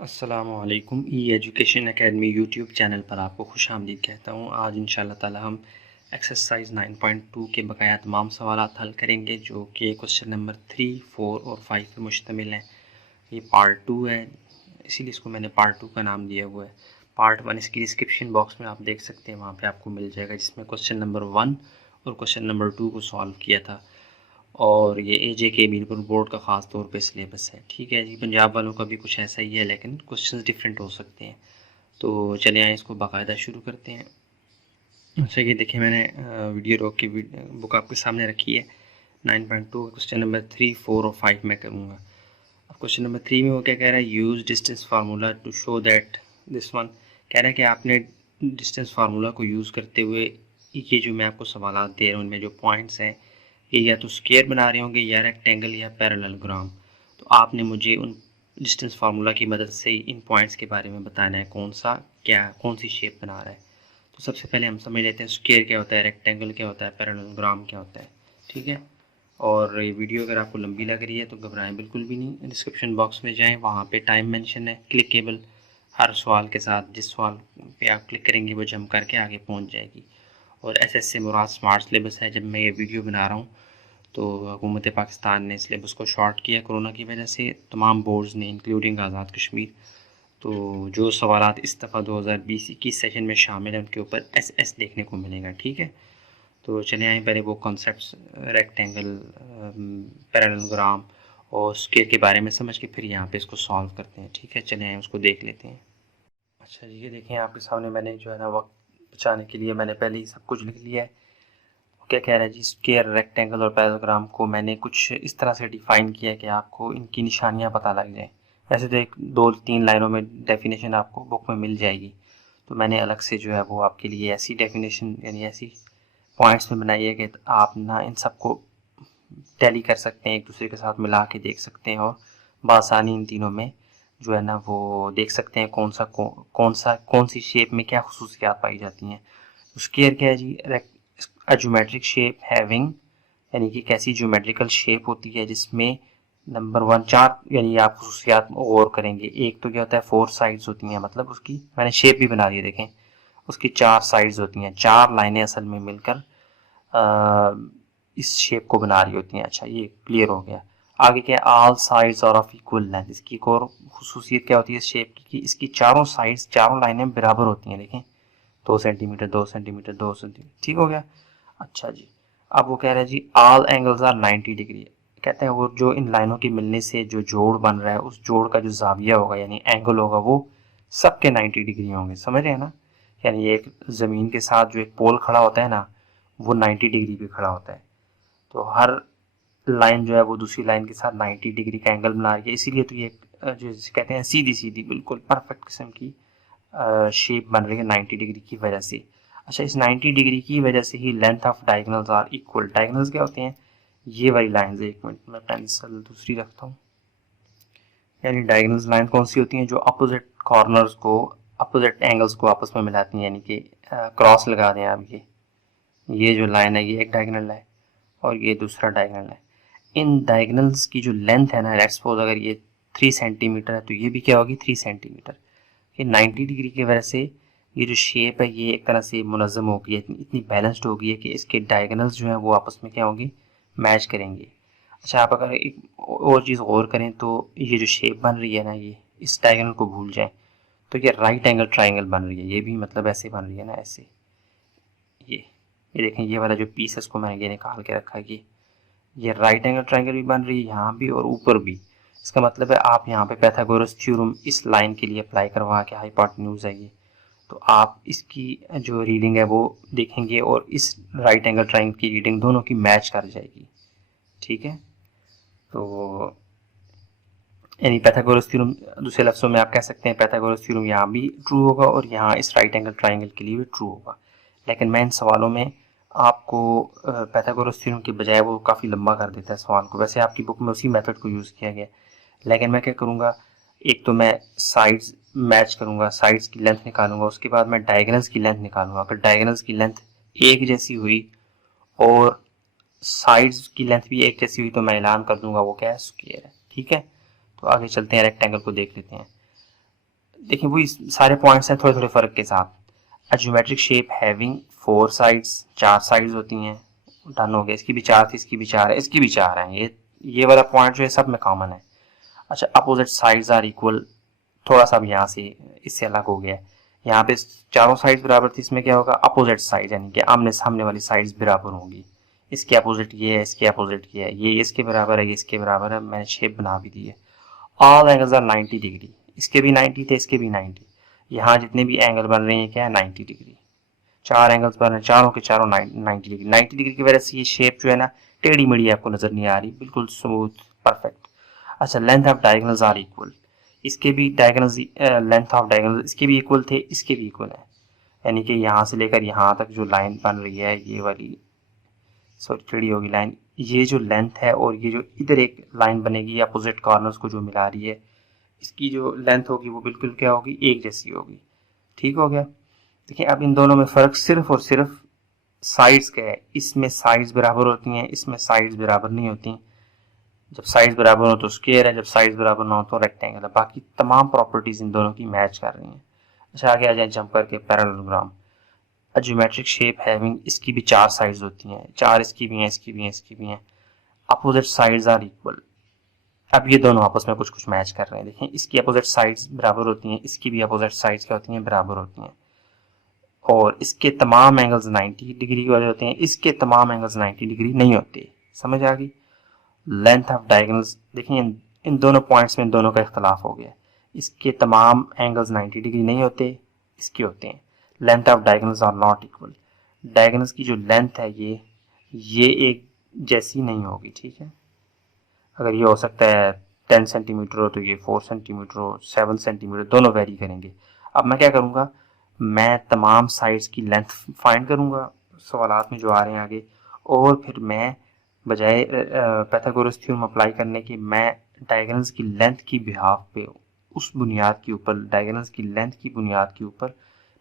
अस्सलामुअलैकुम। ई education academy YouTube channel पर आपको खुश आमदीद कहता हूँ। आज इंशाल्लाह ताला हम एक्सरसाइज 9.2 के बकाया तमाम सवालात हल करेंगे जो कि क्वेश्चन नंबर 3, 4 और 5 पर मुश्तमिल हैं। ये पार्ट 2 है, इसीलिए इसको मैंने पार्ट 2 का नाम दिया हुआ है। पार्ट 1 इसकी डिस्क्रिप्शन बॉक्स में आप देख सकते हैं, वहाँ पे आपको मिल जाएगा, जिसमें क्वेश्चन नंबर 1 और क्वेश्चन नंबर 2 को सॉल्व किया था। और ये AJK बिल्कुल बोर्ड का ख़ास तौर पे सिलेबस है। ठीक है जी, पंजाब वालों का भी कुछ ऐसा ही है, लेकिन क्वेश्चंस डिफरेंट हो सकते हैं। तो चले आए, इसको बाकायदा शुरू करते हैं। अच्छा, ये देखिए मैंने वीडियो रोक की बुक आपके सामने रखी है। 9.2 क्वेश्चन नंबर 3, 4 और 5 मैं करूँगा। अब क्वेश्चन नंबर 3 में वो क्या कह रहा है, use distance formula to show that this one. कह रहा है कि आपने डिस्टेंस फार्मूला को यूज़ करते हुए ये जो मैं आपको सवाल दे रहा हूँ, उनमें जो पॉइंट्स हैं ये या तो स्क्वायर बना रहे होंगे या रेक्टेंगल या पैरेललोग्राम। तो आपने मुझे उन डिस्टेंस फार्मूला की मदद से इन पॉइंट्स के बारे में बताना है, कौन सी शेप बना रहा है। तो सबसे पहले हम समझ लेते हैं स्क्वायर क्या होता है, रेक्टेंगल क्या होता है, पैरेललोग्राम क्या होता है। ठीक है। और ये वीडियो अगर आपको लंबी लग रही है तो घबराएं बिल्कुल भी नहीं। डिस्क्रिप्शन बॉक्स में जाएं, वहाँ पे टाइम मेंशन है, क्लिकेबल। हर सवाल के साथ जिस सवाल पे आप क्लिक करेंगे वो जम करके आगे पहुँच जाएगी। और SS से मुराद स्मार्ट सिलेबस है। जब मैं ये वीडियो बना रहा हूँ तो हुकूमत पाकिस्तान ने सिलेबस को शॉर्ट किया कोरोना की वजह से, तमाम बोर्ड्स ने इंक्लूडिंग आज़ाद कश्मीर। तो जो सवालात इस दफ़ा 2020-21 सेशन में शामिल हैं उनके ऊपर SS देखने को मिलेगा। ठीक है। तो चले आए पहले वो कॉन्सेप्ट्स, रेक्टेंगल, पैरेललोग्राम और स्क्वायर के बारे में समझ के फिर यहाँ पे इसको सॉल्व करते हैं। ठीक है, चले आए उसको देख लेते हैं। अच्छा जी, ये देखें आपके सामने मैंने जो है ना वक्त बचाने के लिए मैंने पहले ही सब कुछ लिख लिया है। क्या कह रहा है जी, स्क्वायर, रेक्टेंगल और पैराग्राम को मैंने कुछ इस तरह से डिफाइन किया है कि आपको इनकी निशानियां पता लग जाए। वैसे तो एक 2-3 लाइनों में डेफिनेशन आपको बुक में मिल जाएगी, तो मैंने अलग से जो है वो आपके लिए ऐसी डेफिनेशन यानी ऐसी पॉइंट्स में बनाई है कि आप ना इन सबको टैली कर सकते हैं, एक दूसरे के साथ मिला के देख सकते हैं और बआसानी इन तीनों में जो है ना वो देख सकते हैं कौन सी शेप में क्या खसूसियात पाई जाती हैं। स्क्वायर क्या है जी, ज्योमेट्रिक शेप हैविंग, यानी कि कैसी ज्योमेट्रिकल शेप होती है जिसमें नंबर 1 4 यानी आप खसूसियात गौर करेंगे। एक तो क्या होता है 4 साइड्स होती हैं, मतलब उसकी मैंने शेप भी बना दी देखें, उसकी 4 साइड्स होती हैं, 4 लाइनें असल में मिलकर इस शेप को बना रही होती हैं। अच्छा, ये क्लियर हो गया। आगे क्या, all sides are of equal length. इसकी एक और खुसूसियत क्या होती है इस शेप की कि इसकी चारों साइड्स, चारों लाइनें बराबर होती हैं। देखें, 2 सेंटीमीटर 2 सेंटीमीटर 2 सेंटीमीटर, ठीक हो गया। अच्छा जी, अब वो कह रहे हैं जी ऑल एंगल्स आर 90 डिग्री। कहते हैं वो जो इन लाइनों के मिलने से जो जोड़ बन रहा है, उस जोड़ का जो जाविया होगा यानी एंगल होगा वो सबके 90 डिग्री होंगे। समझ रहे हैं ना। यानी एक ज़मीन के साथ जो एक पोल खड़ा होता है ना, वो 90 डिग्री पे खड़ा होता है। तो हर लाइन जो है वो दूसरी लाइन के साथ 90 डिग्री का एंगल बना रही है, इसीलिए तो ये जो कहते हैं सीधी सीधी बिल्कुल परफेक्ट किस्म की शेप बन रही है 90 डिग्री की वजह से। अच्छा, इस 90 डिग्री की वजह से ही length of diagonals are equal. Diagonals क्या होते हैं, ये वाली लाइन। एक मिनट मैं पेंसिल दूसरी रखता हूँ। यानी डायगोनल्स लाइन कौन सी होती हैं, जो अपोजिट कॉर्नर्स को, अपोजिट एंगल्स को आपस में मिलाती हैं। यानी कि क्रॉस लगा दें आप, ये जो लाइन है ये एक डायगोनल है और ये दूसरा डायगोनल है। इन डायगोनल्स की जो लेंथ है ना, लेट्स सपोज अगर ये 3 सेंटीमीटर है तो ये भी क्या होगी 3 सेंटीमीटर। ये 90 डिग्री की वजह से ये जो शेप है ये एक तरह से मुनज़्ज़म हो गई है, इतनी बैलेंस्ड हो गई है कि इसके डायगोनल्स जो हैं वो आपस में क्या होंगे, मैच करेंगे। अच्छा, आप अगर एक और चीज़ गौर करें तो ये जो शेप बन रही है ना, ये इस डायगोनल को भूल जाएं तो ये राइट एंगल ट्राइंगल बन रही है। ये भी मतलब ऐसे बन रही है ना, ऐसे। ये देखें, ये वाला जो पीस है इसको मैंने ये निकाल के रखा है, ये राइट एंगल ट्राइंगल भी बन रही है यहाँ भी और ऊपर भी। इसका मतलब है आप यहाँ पे पाइथागोरस थ्योरम इस लाइन के लिए अप्लाई करवा के, हाइपोटेन्यूज है ये, तो आप इसकी जो रीडिंग है वो देखेंगे और इस राइट एंगल ट्राइंगल की रीडिंग दोनों की मैच कर जाएगी। ठीक है। तो यानी पाइथागोरस थ्योरम, दूसरे लफ्जों में आप कह सकते हैं पाइथागोरस थ्योरम यहाँ भी ट्रू होगा और यहाँ इस राइट एंगल ट्राइंगल के लिए भी ट्रू होगा। लेकिन मैं इन सवालों में आपको पाइथागोरस थ्योरम के बजाय वो काफ़ी लंबा कर देता है सवाल को। वैसे आपकी बुक में उसी मेथड को यूज़ किया गया, लेकिन मैं क्या करूँगा, एक तो मैं साइड्स मैच करूँगा, साइड्स की लेंथ निकालूंगा, उसके बाद मैं डायगोनल्स की लेंथ निकालूंगा। अगर डायगोनल्स की लेंथ एक जैसी हुई और साइड्स की लेंथ भी एक जैसी हुई तो मैं ऐलान कर दूंगा वो क्या है, स्क्वायर है। ठीक है। तो आगे चलते हैं, रेक्टेंगल को देख लेते हैं। देखिए वही सारे पॉइंट्स हैं थोड़े थोड़े फर्क के साथ। अ geometric shape having 4 sides, 4 sides होती हैं, डन हो गया। इसकी भी 4 थी, इसकी भी 4 है, इसकी भी 4 है। ये वाला पॉइंट जो है सब में कॉमन है। अच्छा, अपोजिट साइड्स आर इक्वल, थोड़ा सा भी यहाँ से इससे अलग हो गया। यहाँ पे चारों साइड्स बराबर थी, इसमें क्या होगा, अपोजिट साइड यानी कि आमने सामने वाली साइड्स बराबर होंगी। इसके अपोजिट ये है, इसके अपोजिट ये है, ये इसके बराबर है, ये इसके बराबर है। मैंने शेप बना भी दी है। ऑल एंगल्स आर 90 डिग्री, इसके भी 90 थे, इसके भी 90। यहाँ जितने भी एंगल बन रहे हैं क्या है, 90 डिग्री। 4 एंगल्स बन रहे हैं, चारों के चारों 90 डिग्री। 90 डिग्री की वजह से ये शेप जो है ना टेढ़ी मेढ़ी आपको नजर नहीं आ रही, बिल्कुल स्मूथ परफेक्ट। अच्छा, length of diagonals are equal, इसके भी डायगोनल्स, लेंथ ऑफ डायगोनल इसके भी इक्वल थे, इसके भी इक्वल है। यानी कि यहाँ से लेकर यहाँ तक जो लाइन बन रही है, ये वाली सॉरी टेढ़ी होगी लाइन, ये जो लेंथ है और ये जो इधर एक लाइन बनेगी अपोजिट कॉर्नर्स को जो मिला रही है, इसकी जो लेंथ होगी वो बिल्कुल क्या होगी, एक जैसी होगी। ठीक हो गया। देखिए अब इन दोनों में फर्क सिर्फ और सिर्फ साइड्स का है। इसमें साइड्स बराबर होती हैं, इसमें साइड्स बराबर नहीं होती। जब साइड्स बराबर हो तो स्क्वायर है, जब साइड्स बराबर ना हो तो रेक्टेंगल है। बाकी तमाम प्रॉपर्टीज इन दोनों की मैच कर रही हैं। अच्छा, आगे आ जाए जंप करके पैरेललोग्राम। अ ज्योमेट्रिक शेप हैविंग, इसकी भी 4 साइड्स होती हैं, 4 इसकी भी हैं, इसकी भी हैं, इसकी भी हैं। अपोजिट साइड्स आर इक्वल, अब ये दोनों आपस में कुछ कुछ मैच कर रहे हैं। देखें इसकी अपोजिट साइड्स बराबर होती हैं, इसकी भी अपोजिट साइड्स क्या होती हैं, बराबर होती हैं। और इसके तमाम एंगल्स 90 डिग्री वाले होते हैं, इसके तमाम एंगल्स 90 डिग्री नहीं होते। समझ आ गई। लेंथ ऑफ डायगोनल्स, देखिए इन दोनों पॉइंट्स में इन दोनों का इख्तलाफ हो गया। इसके तमाम एंगल्स 90 डिग्री नहीं होते, इसके होते हैं। Length of diagonals are not equal, diagonals की जो लेंथ है ये एक जैसी नहीं होगी। ठीक है, अगर ये हो सकता है 10 सेंटीमीटर हो तो ये 4 सेंटीमीटर हो, 7 सेंटीमीटर, दोनों वेरी करेंगे। अब मैं क्या करूँगा, मैं तमाम साइड्स की लेंथ फाइंड करूँगा सवालात में जो आ रहे हैं आगे, और फिर मैं बजाय पाइथागोरस थ्योरम अप्लाई करने के, मैं डायगोनल्स की लेंथ की बिहाफ पे, उस बुनियाद के ऊपर, डायगोनल्स की लेंथ की बुनियाद के ऊपर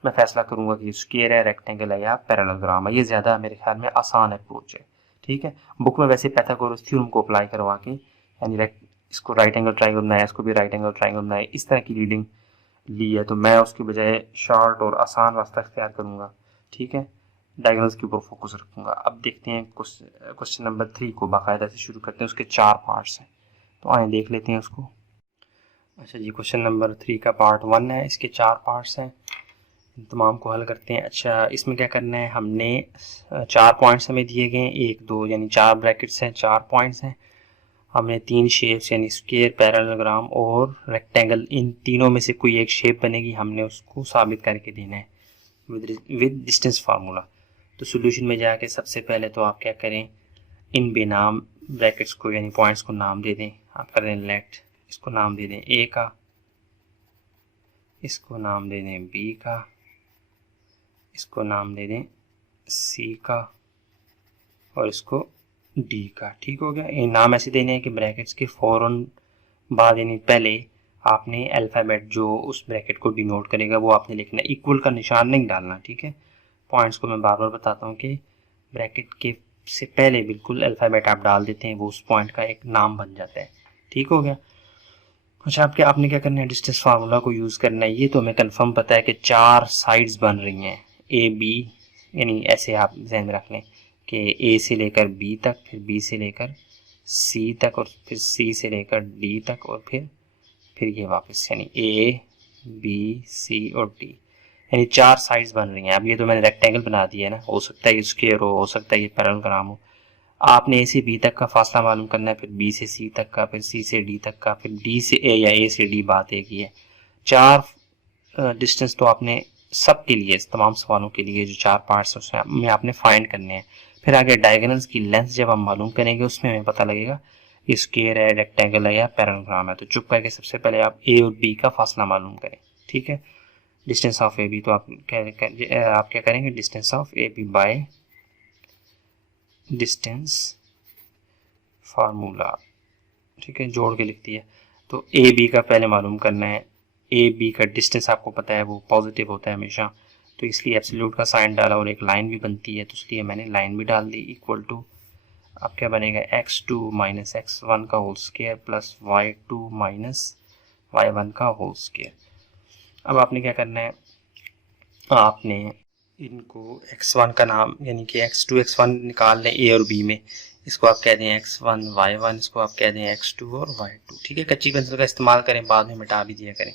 मैं फैसला करूँगा कि स्क्वायर है, रेक्टेंगल है या पैरेललोग्राम है। ये ज़्यादा मेरे ख्याल में आसान अप्रोच है। ठीक है, बुक में वैसे पाइथागोरस थ्योरम को अप्लाई करवा के, यानी इसको राइट एंगल ट्रायंगल बनाया, इसको भी राइट एंगल ट्रायंगल बनाया, इस तरह की रीडिंग ली है, तो मैं उसके बजाय शॉर्ट और आसान रास्ता इख्तियार करूँगा। ठीक है, डायगोनल्स के ऊपर फोकस रखूँगा। अब देखते हैं क्वेश्चन नंबर 3 को बाकायदा से शुरू करते हैं। उसके 4 पार्ट्स हैं, तो आए देख लेते हैं उसको। अच्छा जी, क्वेश्चन नंबर 3 का पार्ट 1 है, इसके 4 पार्ट्स हैं, तमाम को हल करते हैं। अच्छा, इसमें क्या करना है, हमने 4 पॉइंट्स हमें दिए गए हैं, 1 2 यानी 4 ब्रैकेट्स हैं, 4 पॉइंट्स हैं। हमने 3 शेप्स यानी स्क्वायर, पैरेललोग्राम और रेक्टेंगल, इन तीनों में से कोई एक शेप बनेगी, हमने उसको साबित करके देना है विद डिस्टेंस फार्मूला। तो सोल्यूशन में जाके सबसे पहले तो आप क्या करें, इन बेनाम ब्रैकेट्स को यानी पॉइंट्स को नाम दे दें। आप कर दें लेट, इसको नाम दे दें ए का, इसको नाम दे दें बी का, इसको नाम दे दें सी का और इसको डी का। ठीक हो गया। ये नाम ऐसे देने हैं कि ब्रैकेट्स के फौरन बाद यानी पहले आपने अल्फ़ाबेट जो उस ब्रैकेट को डिनोट करेगा वो आपने लिखना है, इक्वल का निशान नहीं डालना। ठीक है, पॉइंट्स को मैं बार बार बताता हूँ कि ब्रैकेट के से पहले बिल्कुल अल्फ़ाबेट आप डाल देते हैं, वो उस पॉइंट का एक नाम बन जाता है। ठीक हो गया। अच्छा, आपने क्या करना है, डिस्टेंस फार्मूला को यूज़ करना है। ये तो हमें कंफर्म पता है कि 4 साइड्स बन रही हैं, ए बी, यानी ऐसे आप ध्यान में रख लें कि ए से लेकर बी तक, फिर बी से लेकर सी तक, और फिर सी से लेकर डी तक, और फिर ये वापस, यानी ए बी सी और डी, यानी 4 साइड्स बन रही हैं। अब ये तो मैंने रेक्टेंगल बना दिया है ना, हो सकता है ये स्क्वायर हो सकता है ये पैरेललोग्राम हो। आपने ए से बी तक का फासला मालूम करना है, फिर बी से सी तक का, फिर सी से डी तक का, फिर डी से ए या ए से डी, बात एक ही है। 4 डिस्टेंस तो आपने सबके लिए, तमाम सवालों के लिए जो 4 पार्ट्स उसमें आपने फाइंड करने हैं। फिर आगे डायगोनल्स की लेंथ जब हम मालूम करेंगे उसमें हमें पता लगेगा ये स्क्वायर है, रेक्टेंगल है या पैरेललोग्राम है। तो चुप करके सबसे पहले आप ए और बी का फासला मालूम करें। ठीक है, डिस्टेंस ऑफ ए बी, तो आप क्या करेंगे, distance of A B by distance formula. ठीक है, जोड़ के लिख दिया। तो ए बी का पहले मालूम करना है। ए बी का डिस्टेंस आपको पता है वो पॉजिटिव होता है हमेशा, तो इसलिए एब्सोल्यूट का साइन डाला और एक लाइन भी बनती है, तो इसलिए मैंने लाइन भी डाल दी। इक्वल टू, अब क्या बनेगा, x2 माइनस x1 का whole square plus y2 minus y1 का होल स्क्वायर। अब आपने क्या करना है, आपने इनको x1 का नाम यानी कि x2 x1 निकाल लें a और b में, इसको आप कह दें x1 y1, इसको आप कह दें x2 और y2। ठीक है, कच्ची पेंसिल का इस्तेमाल करें, बाद में मिटा भी दिया करें।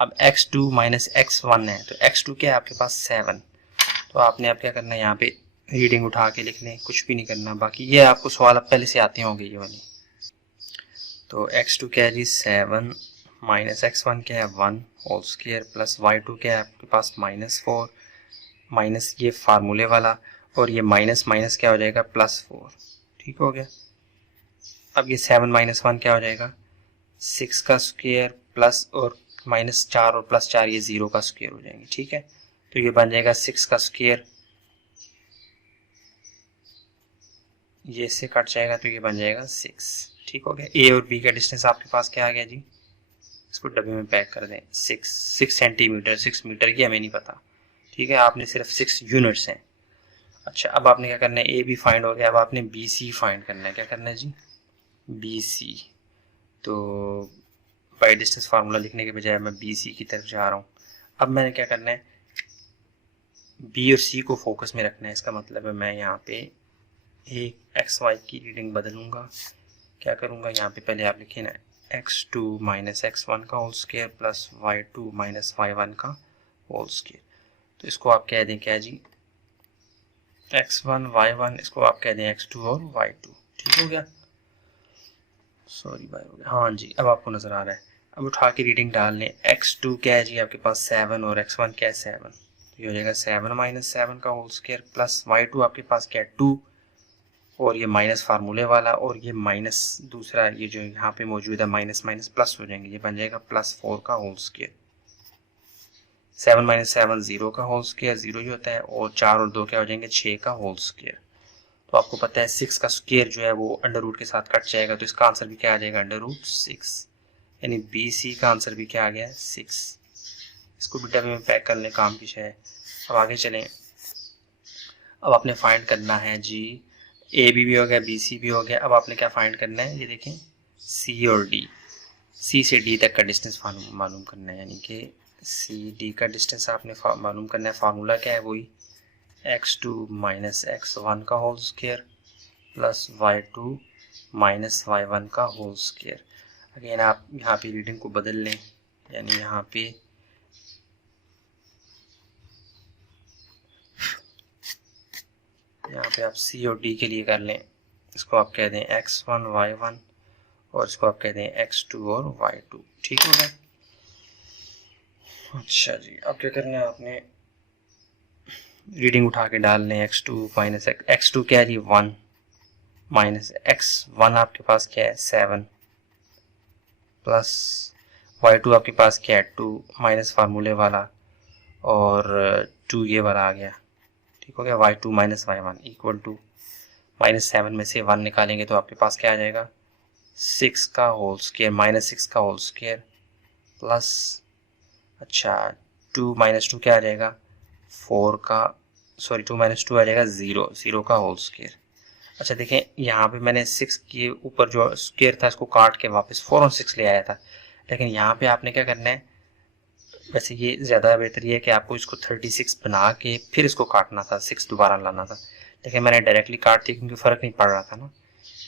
अब x2 माइनस x1 है, तो x2 क्या है आपके पास 7। तो आपने अब क्या करना है, यहाँ पे रीडिंग उठा के लिख लें, कुछ भी नहीं करना। बाकी ये आपको सवाल अब पहले से आते होंगे ये वाली। तो x2 क्या है जी 7, माइनस x1 क्या है 1 होल स्क्वायर, प्लस y2 क्या है आपके पास -4, माइनस ये फार्मूले वाला, और ये माइनस माइनस क्या हो जाएगा +4। ठीक हो गया। अब ये 7 माइनस 1 क्या हो जाएगा 6 का स्क्वायर, प्लस और -4 और +4 ये 0 का स्क्वायर हो जाएंगे। ठीक है, तो ये बन जाएगा 6 का स्क्वायर, ये से कट जाएगा तो ये बन जाएगा 6। ठीक हो गया। ए और बी का डिस्टेंस आपके पास क्या आ गया जी, इसको डब्बे में पैक कर दें। 6 सेंटीमीटर, 6 मीटर की हमें नहीं पता। ठीक है, आपने सिर्फ 6 यूनिट्स हैं। अच्छा, अब आपने क्या करना है, ए बी फाइंड हो गया, अब आपने बी सी फाइंड करना है। क्या करना है जी, बी सी। तो बाई डिस्टेंस फार्मूला लिखने के बजाय मैं बी सी की तरफ जा रहा हूँ। अब मैंने क्या करना है, बी और सी को फोकस में रखना है। इसका मतलब है मैं यहाँ पे एक एक्स वाई की रीडिंग बदलूंगा। क्या करूँगा, यहाँ पे पहले आप लिखिए ना x2 माइनस x1 का whole square plus y2 minus y1 का होल स्क्वायर। तो इसको आप कह दें क्या जी x1 y1, इसको आप कह दें x2 और y2। ठीक हो गया, सॉरी बाय हो गया। हाँ जी, अब आपको नज़र आ रहा है। अब उठा के रीडिंग डाल लें। x2 क्या है जी आपके पास 7 और x1 क्या है 7, तो ये हो जाएगा 7 माइनस 7 का होल स्क्वायर, प्लस y2 आपके पास क्या है 2, और ये माइनस फार्मूले वाला, और ये माइनस दूसरा ये जो यहाँ पे मौजूद है माइनस माइनस प्लस हो जाएंगे, ये बन जाएगा +4 का होल स्क्वायर। 7 माइनस 7 0 का होल स्क्वायर, 0 ही होता है, और 4 और 2 क्या हो जाएंगे 6 का होल स्क्वायर। तो आपको पता है 6 का स्क्वायर जो है वो अंडर रूट के साथ कट जाएगा, तो इसका आंसर भी क्या आ जाएगा √6, यानी बी सी का आंसर भी क्या आ गया 6। इसको भी डब्बे में पैक कर लें, काम की है। अब आगे चलें। अब आपने फाइंड करना है जी, ए बी भी हो गया, बी सी भी हो गया। अब आपने क्या फाइंड करना है, ये देखें सी और डी, सी से डी तक का डिस्टेंस मालूम करना है, यानी कि सी डी का डिस्टेंस आपने मालूम करना है। फार्मूला क्या है, वही x2 माइनस x1 का whole square plus y2 minus y1 का होल स्क्वायर। अगेन आप यहाँ पे रीडिंग को बदल लें, यानी यहाँ पे आप सी और डी के लिए कर लें। इसको आप कह दें x1 y1, और इसको आप कह दें x2 और y2। ठीक हो गया। अच्छा जी, अब क्या करना है, आपने रीडिंग उठा के डाल लें। x2 माइनस x2 क्या है जी 1, माइनस x1 आपके पास क्या है 7, प्लस y2 आपके पास क्या है 2, माइनस फार्मूले वाला, और 2 ये वाला आ गया। ठीक हो गया। y2 minus y1 equal to -7 में से 1 निकालेंगे तो आपके पास क्या आ जाएगा 6 का होल स्क्वायर, -6 का होल स्क्वायर, प्लस अच्छा 2 माइनस 2 क्या आ जाएगा 4 का, सॉरी 2 माइनस 2 आ जाएगा 0 का होल स्क्वायर। अच्छा देखें, यहाँ पे मैंने 6 के ऊपर जो स्क्वायर था इसको काट के वापस 4 और 6 ले आया था, लेकिन यहाँ पे आपने क्या करना है, वैसे ये ज़्यादा बेहतर ये है कि आपको इसको 36 बना के फिर इसको काटना था, 6 दोबारा लाना था, लेकिन मैंने डायरेक्टली काट दिया क्योंकि फ़र्क नहीं पड़ रहा था ना,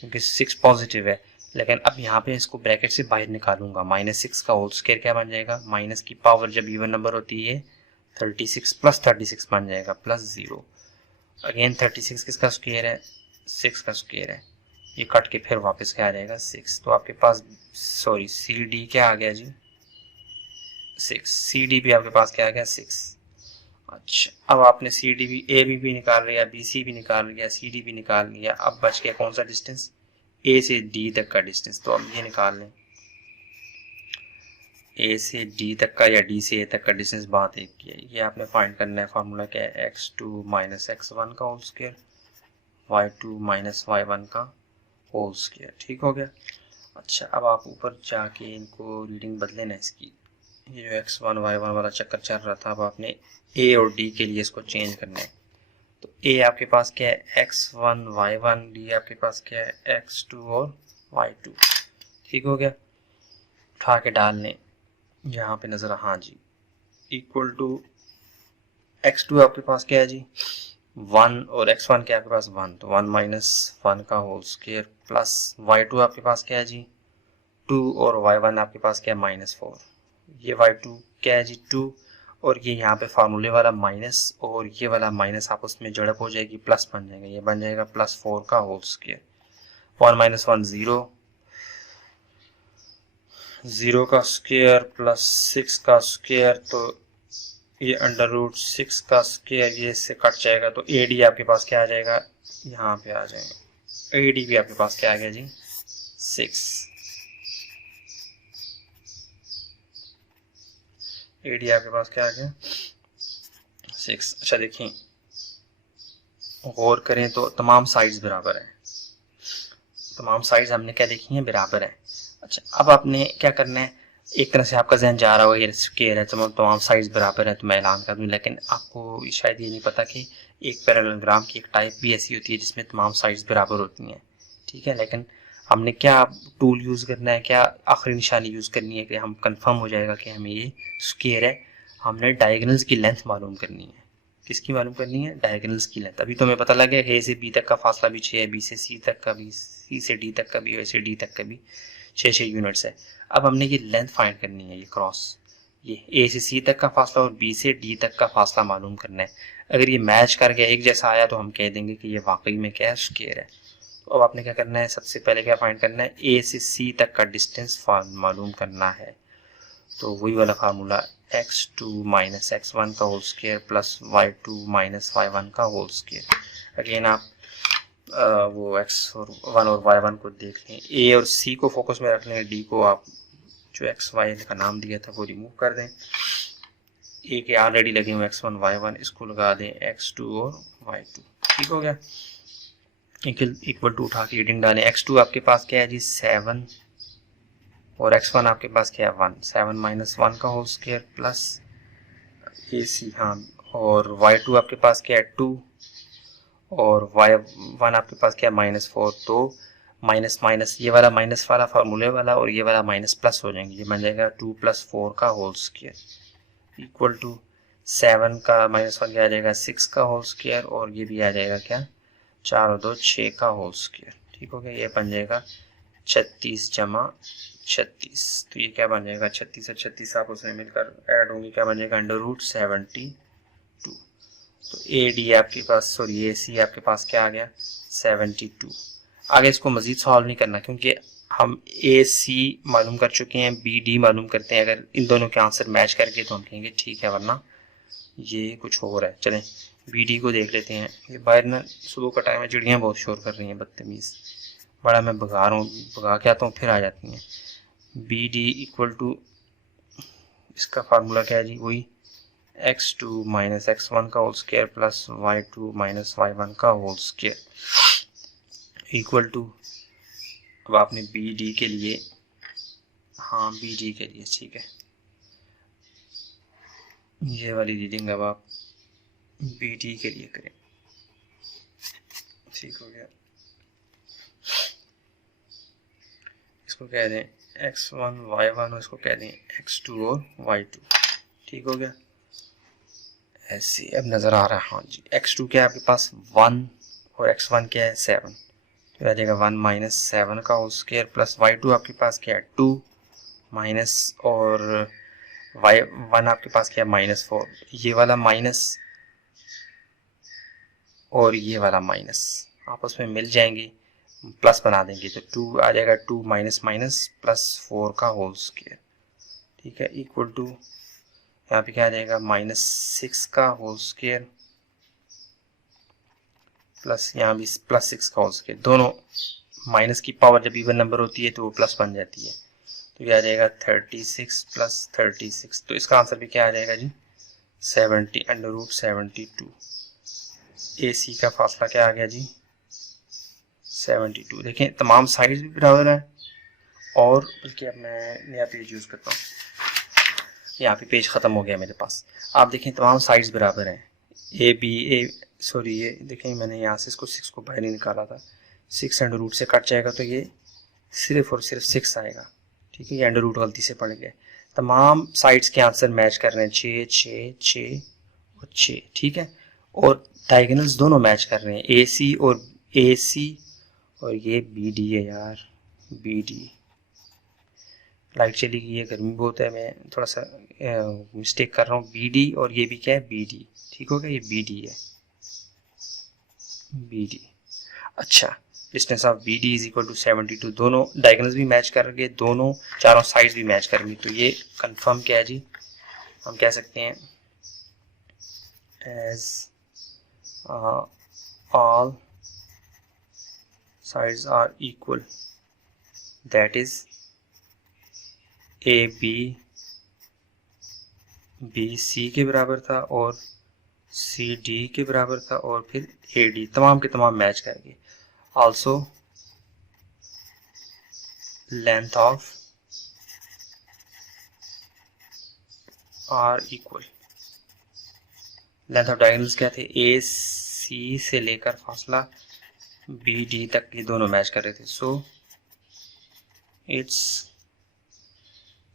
क्योंकि 6 पॉजिटिव है। लेकिन अब यहाँ पे इसको ब्रैकेट से बाहर निकालूंगा, -6 का होल स्क्वायर क्या बन जाएगा, माइनस की पावर जब इवन नंबर होती है 36 प्लस 36 बन जाएगा +0। अगेन 36 किसका स्क्वायर है 6 का स्क्वायर है, ये कट के फिर वापस क्या आ जाएगा 6। तो आपके पास सॉरी सी डी क्या आ गया जी 6, सी डी भी आपके पास क्या आ गया 6। अच्छा, अब आपने सी डी भी ए बी भी निकाल लिया, बी सी भी निकाल लिया, सी डी भी निकाल लिया। अब बच गया कौन सा डिस्टेंस, ए से डी तक का डिस्टेंस। तो अब ये निकाल लें, ए से डी तक का या डी से ए तक का डिस्टेंस बात एक की है। ये आपने फाइंड करना है। फार्मूला क्या है x2 माइनस x1 का whole square, y2 minus y1 का होल स्क्वायर। ठीक हो गया। अच्छा, अब आप ऊपर जाके इनको रीडिंग बदले ना इसकी, ये जो x1 y1 वाला चक्कर चल रहा था, अब आपने ए और डी के लिए इसको चेंज करना है। तो ए आपके पास क्या है x1 y1, डी आपके पास क्या है x2 और y2। ठीक हो गया। उठा के डाल लें यहाँ पे नज़र, हाँ जी इक्वल टू x2 आपके पास क्या है जी 1 और x1 क्या है आपके पास 1, तो 1 माइनस 1 का होल स्क्वायर प्लस y2 आपके पास क्या है जी 2 और y1 आपके पास क्या है -4। ये y2 क्या है जी 2 और ये यहाँ पे फार्मूले वाला माइनस और ये वाला माइनस आपस में जड़प हो जाएगी, प्लस बन जाएगा, ये बन जाएगा +4 का होल स्क्वायर। 1 माइनस 1 0, 0 का स्क्वायर प्लस 6 का स्क्वायर, तो ये √6 का स्क्वायर ये इससे कट जाएगा, तो AD आपके पास क्या आ जाएगा, यहाँ पे आ जाएगा AD भी आपके पास क्या आ गया जी 6। AD आपके पास क्या आ गया 6। अच्छा देखिए गौर करें तो तमाम साइड्स बराबर हैं, तमाम साइड्स हमने क्या देखी हैं बराबर हैं। अच्छा अब आपने क्या करना है, एक तरह से आपका जहन जा रहा होगा ये स्क्वायर है तमाम साइड्स बराबर है तो मैं ऐलान कर दूं, लेकिन आपको शायद ये नहीं पता कि एक पैरेललोग्राम की एक टाइप भी ऐसी होती है जिसमें तमाम साइड्स बराबर होती हैं, ठीक है। लेकिन हमने क्या टूल यूज़ करना है, क्या आखिरी निशानी यूज़ करनी है कि हम कंफर्म हो जाएगा कि हमें ये स्क्वायर है, हमने डायगोनल्स की लेंथ मालूम करनी है। किसकी मालूम करनी है, डायगोनल्स की लेंथ। अभी तो हमें पता लग गया ए से बी तक का फासला भी 6 है, बी से सी तक का भी, सी से डी तक का भी, वैसे डी तक का भी 6 यूनिट्स है। अब हमने ये लेंथ फाइंड करनी है, ये क्रॉस, ये ए से सी तक का फासला और बी से डी तक का फासला मालूम करना है। अगर ये मैच कर गया एक जैसा आया तो हम कह देंगे कि ये वाकई में क्या है स्क्वायर है। तो अब आपने क्या करना है, सबसे पहले क्या फाइंड करना है, ए से सी तक का डिस्टेंस मालूम करना है। तो वही वाला फार्मूला x2 माइनस x1 का whole square plus y2 minus y1 का होल स्क्वायर। अगेन आप वो x1 और y1 को देख लें, a और c को फोकस में रख लें, d को आप जो xy का नाम दिया था वो रिमूव कर दें, a के ऑलरेडी लगे हुए x1 y1 इसको लगा दें x2 और y2, ठीक हो गया। इक्वल टू उठा के रीडिंग डालें, x2 आपके पास क्या है जी 7 और x1 आपके पास क्या है 1, 7 माइनस 1 का होल स्क्वायर प्लस AC, हाँ, और y2 आपके पास क्या है 2 और y1 आपके पास क्या है -4, तो माइनस माइनस ये वाला माइनस वाला फार्मूले वाला और ये वाला माइनस प्लस हो जाएंगे, ये बन जाएगा 2 + 4 का होल स्क्वायर इक्वल टू 7 का -1 क्या आ जाएगा 6 का होल स्क्वायर और ये भी आ जाएगा क्या 4 और 2 6 का होल स्क्वायर, ठीक हो गया। ये बन जाएगा 36 जमा 36, तो ये क्या बन जाएगा 36 और 36 आप उसमें मिलकर ऐड होंगे, क्या बन जाएगा √72। तो AD आपके पास, सॉरी AC आपके पास क्या आ गया 72। आगे इसको मजीद सॉल्व नहीं करना क्योंकि हम AC मालूम कर चुके हैं, BD मालूम करते हैं, अगर इन दोनों के आंसर मैच करके तो हम कहेंगे ठीक है, वरना ये कुछ और है। चलें BD को देख लेते हैं। ये बाहर ना सुबह का टाइम है, चिड़ियाँ बहुत शोर कर रही हैं, बदतमीज़, बड़ा मैं भगा रहा हूँ, भगा के आता हूँ फिर आ जाती हैं। BD इक्वल टू इसका फार्मूला क्या है जी, वही x2 माइनस x1 का whole square plus y2 minus y1 का होल स्क्वायर इक्वल टू, अब आपने BD के लिए, हाँ BD के लिए ठीक है, ये वाली रीडिंग अब आप BD के लिए करें, ठीक हो गया। इसको कह दें x1 y1 और इसको कह दें x2 और y2, ठीक हो गया। ऐसे अब नज़र आ रहा है, हाँ जी। x2 क्या है आपके पास 1 और x1 क्या है 7, तो आ जाएगा 1 माइनस 7 का होल स्क्वायर प्लस y2 आपके पास क्या है 2 माइनस और y1 आपके पास क्या है -4, ये वाला माइनस और ये वाला माइनस आपस में मिल जाएंगे, प्लस बना देंगे तो 2 आ जाएगा, 2 माइनस माइनस +4 का होल स्क्वायर, ठीक है, इक्वल टू यहाँ पे क्या आ जाएगा -6 का होल स्क्वायर प्लस यहाँ भी +6 का होल स्क्वायर। दोनों माइनस की पावर जब इवन नंबर होती है तो वो प्लस बन जाती है, तो क्या आ जाएगा 36 + 36, तो इसका आंसर भी क्या आ जाएगा जी 70 √72। AC का फासला क्या आ गया जी 72। देखें तमाम साइड्स भी बराबर है, और बल्कि अब मैं नया पेज यूज़ करता हूँ, यहाँ पे पेज ख़त्म हो गया मेरे पास। आप देखें तमाम साइड्स बराबर हैं, ये देखें मैंने यहाँ से इसको 6 को बाहर नहीं निकाला था, 6 √, से कट जाएगा तो ये सिर्फ और सिर्फ 6 आएगा, ठीक है, ये अंडर रूट गलती से पड़ गए। तमाम साइड्स के आंसर मैच कर रहे हैं, 6 6 6 और 6, ठीक है, और डायगोनल्स दोनों मैच कर रहे हैं, ए सी और ये बी डी है यार, बी डी। लाइट चली गई है, गर्मी बहुत है, मैं थोड़ा सा मिस्टेक कर रहा हूँ, बी डी और ये भी क्या है, बी डी, ठीक हो गया, ये बी डी है, बी डी। अच्छा, distance of B D is equal to 72, दोनों डायगोनल्स भी मैच करेंगे, दोनों चारों साइड्स भी मैच करेंगे, तो ये कंफर्म क्या है जी, हम कह सकते हैं as all sides are equal, that is A B C के बराबर था और सी डी के बराबर था और फिर ए डी, तमाम के तमाम मैच करेंगे। Also length of are equal, length of diagonals क्या थे, ए सी से लेकर फासला बी डी तक, ये दोनों मैच कर रहे थे, सो इट्स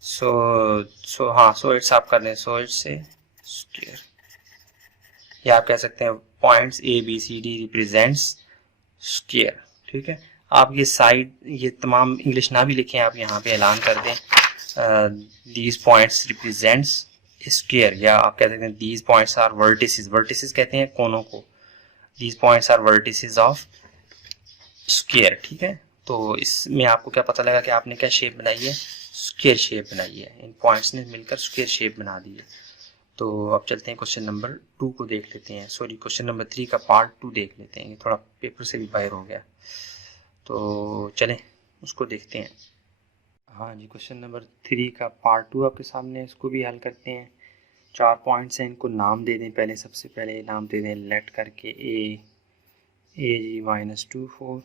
सो इट्स आप कर लें, सो इट्स ए स्क्वायर, या आप कह सकते हैं points A B C D represents square, ठीक है। आप ये साइड, ये तमाम इंग्लिश ना भी लिखें, आप यहाँ पे ऐलान कर दें दीज पॉइंट्स रिप्रेजेंट्स स्क्वायर, या आप कह सकते हैं these points are vertices, vertices कहते हैं कोनों को, these points are vertices of square, ठीक है। तो इसमें आपको क्या पता लगा कि आपने क्या शेप बनाई है, स्क्वायर शेप बनाई है, इन पॉइंट्स ने मिलकर स्क्वायर शेप बना दी है। तो अब चलते हैं क्वेश्चन नंबर 2 को देख लेते हैं, सॉरी क्वेश्चन नंबर 3 का पार्ट 2 देख लेते हैं, ये थोड़ा पेपर से भी बाहर हो गया, तो चलें उसको देखते हैं। हाँ जी, क्वेश्चन नंबर 3 का पार्ट 2 आपके सामने, इसको भी हल करते हैं। 4 पॉइंट्स हैं, इनको नाम दे दें, पहले सबसे पहले नाम दे दें लेट करके ए जी -2 4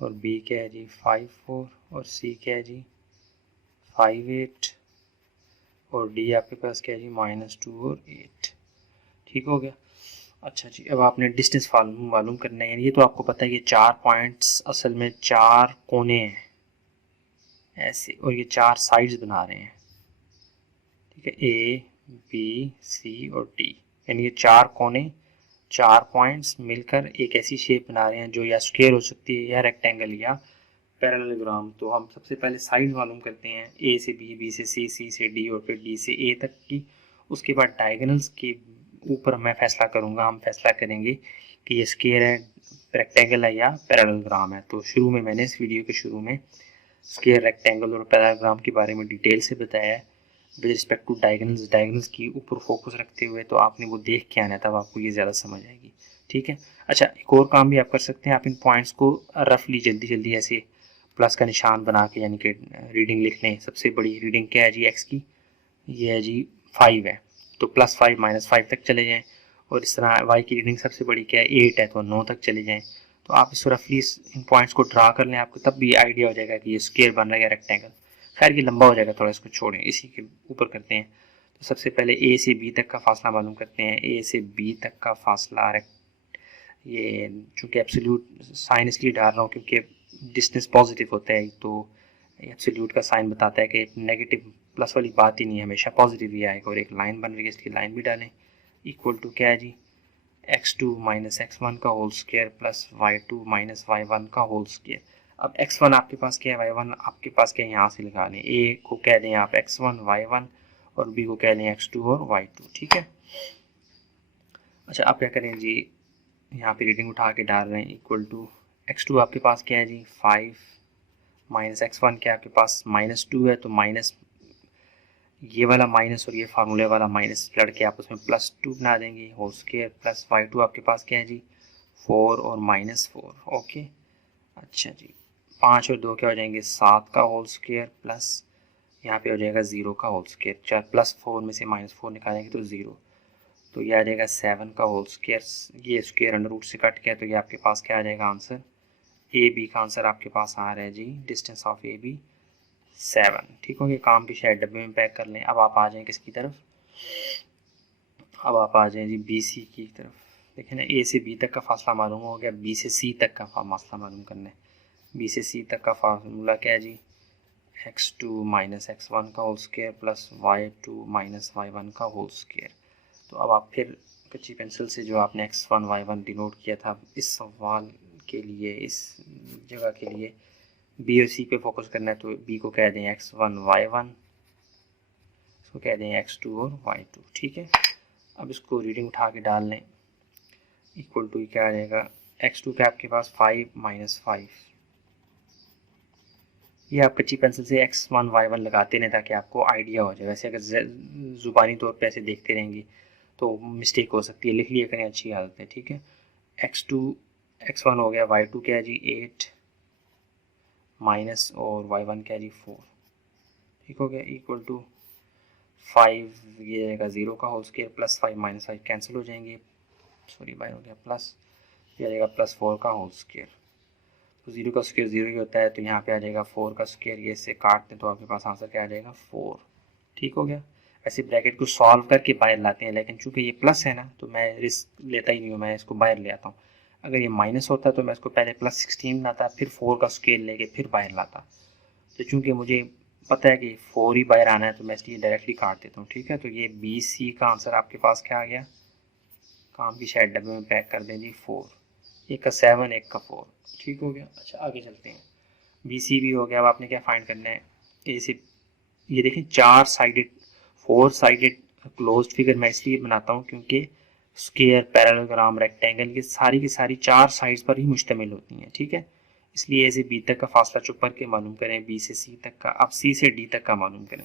और बी क्या है जी 5 4 और सी क्या है जी 5 8 और डी आपके पास क्या है जी -2 और 8, ठीक हो गया। अच्छा जी, अब आपने डिस्टेंस मालूम करना है, ये तो आपको पता है कि 4 पॉइंट्स असल में 4 कोने हैं ऐसे, और ये 4 साइड्स बना रहे हैं, ठीक है, ए बी सी और डी, यानी ये 4 कोने 4 पॉइंट्स मिलकर एक ऐसी शेप बना रहे हैं जो या स्क्वायर हो सकती है या रेक्टेंगल या पैरेललोग्राम। तो हम सबसे पहले साइड मालूम करते हैं, ए से बी से सी से डी और फिर डी से ए तक की। उसके बाद डायगोनल्स के ऊपर मैं फैसला करूंगा, हम फैसला करेंगे कि ये स्क्वायर है, रेक्टेंगल है या पैरेललोग्राम है। तो शुरू में मैंने इस वीडियो के शुरू में स्क्वायर, रेक्टेंगल और पैरेललोग्राम के बारे में डिटेल से बताया है विद रिस्पेक्ट टू डायगोनल्स की ऊपर फोकस रखते हुए, तो आपने वो देख के आना है, तब आपको ये ज़्यादा समझ आएगी, ठीक है। अच्छा, एक और काम भी आप कर सकते हैं, आप इन पॉइंट्स को रफली जल्दी ऐसे प्लस का निशान बना के, यानी कि रीडिंग लिख लें। सबसे बड़ी रीडिंग क्या है जी एक्स की, ये है जी 5 है, तो +5 -5 तक चले जाएँ, और इस तरह वाई की रीडिंग सबसे बड़ी क्या है 8 है, तो 9 तक चले जाएँ। तो आप इस रफली इन पॉइंट्स को ड्रा कर लें, आपको तब भी आइडिया हो जाएगा कि ये स्क्वायर बन रहा है या रेक्टेंगल। खैर ये लंबा हो जाएगा थोड़ा, इसको छोड़ें, इसी के ऊपर करते हैं। तो सबसे पहले ए से बी तक का फासला मालूम करते हैं। ए से बी तक का फासला, ये चूँकि एब्सोल्यूट साइन इसलिए डाल रहा हूँ क्योंकि डिस्टेंस पॉजिटिव होता है, तो एब्सोल्यूट का साइन बताता है कि नेगेटिव प्लस वाली बात ही नहीं है, हमेशा पॉजिटिव ही आएगा। और एक लाइन बन रही है, इसकी लाइन भी डालें, इक्वल टू क्या है जी x2 - x1 का whole square plus y2 - y1 का होल स्क्वायर। अब x1 आपके पास क्या है, y1 आपके पास क्या है, यहाँ से लगा लें। a को कह दें आप x1 y1 और b को कह लें x2 और y2, ठीक है। अच्छा, आप क्या करें जी, यहाँ पे रीडिंग उठा के डाल रहे हैं, इक्वल टू x2 आपके पास क्या है जी 5 -x1 क्या आपके पास -2 है, तो माइनस ये वाला माइनस और ये फार्मूले वाला माइनस लड़के आप उसमें +2 बना देंगे, होल स्क्वायर प्लस y2 आपके पास क्या है जी 4 और -4, ओके। अच्छा जी, 5 और 2 क्या हो जाएंगे 7 का होल स्क्वायर प्लस यहाँ पे हो जाएगा 0 का होल स्क्वायर, चार +4 में से -4 निकालेंगे तो 0, तो ये आ जाएगा 7 का होल स्क्वायर। ये स्क्वायर अंडर रूट से कट गया, तो ये आपके पास क्या आ जाएगा आंसर, ए बी का आंसर आपके पास आ रहा है जी डिस्टेंस ऑफ ए बी 7, ठीक हो गया। काम भी शायद डब्बे में पैक कर लें। अब आप आ जाएं किसकी तरफ, अब आप आ जाएं जी बी सी की तरफ। देखें ना, ए से बी तक का फासला मालूम हो गया, बी से सी तक का फासला मालूम करना है। बी से सी तक का फार्मूला क्या है जी x2 माइनस x1 का whole square plus y2 minus y1 का होल स्क्वायर। तो अब आप फिर कच्ची पेंसिल से जो आपने x1 y1 डिनोट किया था, इस सवाल के लिए, इस जगह के लिए बी और सी पे फोकस करना है, तो बी को कह दें x1 y1, इसको कह दें x2 और y2। ठीक है, अब इसको रीडिंग उठा के डाल लें, इक्वल टू क्या आ जाएगा, x2 पे आपके पास 5 माइनस 5। ये आप कच्ची पेंसिल से x1 y1 लगाते रहें ताकि आपको आइडिया हो जाए। वैसे अगर ज़ुबानी तौर पे ऐसे देखते रहेंगे तो मिस्टेक हो सकती है, लिख लिया करें, अच्छी आदत है। ठीक है, x2 x1 हो गया, y2 क्या है जी 8 माइनस और y1 क्या है जी 4। ठीक हो गया, इक्वल टू 5, ये आएगा 0 का whole square plus 5 minus 5 cancel हो जाएंगे, सॉरी बाय हो गया, प्लस ये आ जाएगा प्लस 4 का होल स्क्वायर। तो 0 का स्क्वायर 0 ही होता है, तो यहाँ पे आ जाएगा 4 का स्क्वायर, ये से काट दें तो आपके पास आंसर क्या आ जाएगा 4। ठीक हो गया। ऐसे ब्रैकेट को सॉल्व करके बाहर लाते हैं, लेकिन चूंकि ये प्लस है ना तो मैं रिस्क लेता ही नहीं हूँ, मैं इसको बाहर ले आता हूँ। अगर ये माइनस होता तो मैं इसको पहले प्लस 16 लाता, फिर 4 का स्क्वायर लेके फिर बाहर लाता। तो चूंकि मुझे पता है कि 4 ही बाहर आना है तो मैं इसलिए डायरेक्टली काट देता हूँ। ठीक है, तो ये बी सी का आंसर आपके पास क्या आ गया, काम की शायद डब्बे में पैक कर दें जी 4, एक का 7 एक का 4। ठीक हो गया। अच्छा आगे चलते हैं, बी सी भी हो गया। अब आपने क्या फाइंड करना है, ए से, ये देखें 4 साइडेड 4 साइडेड क्लोज्ड फिगर मैं इसलिए बनाता हूँ क्योंकि स्क्वायर, पैरेललोग्राम, रेक्टेंगल की सारी 4 साइड्स पर ही मुश्तमिल होती हैं। ठीक है, इसलिए ए से बी तक का फासला चुप करके मालूम करें, बी से सी तक का, अब सी से डी तक का मालूम करें।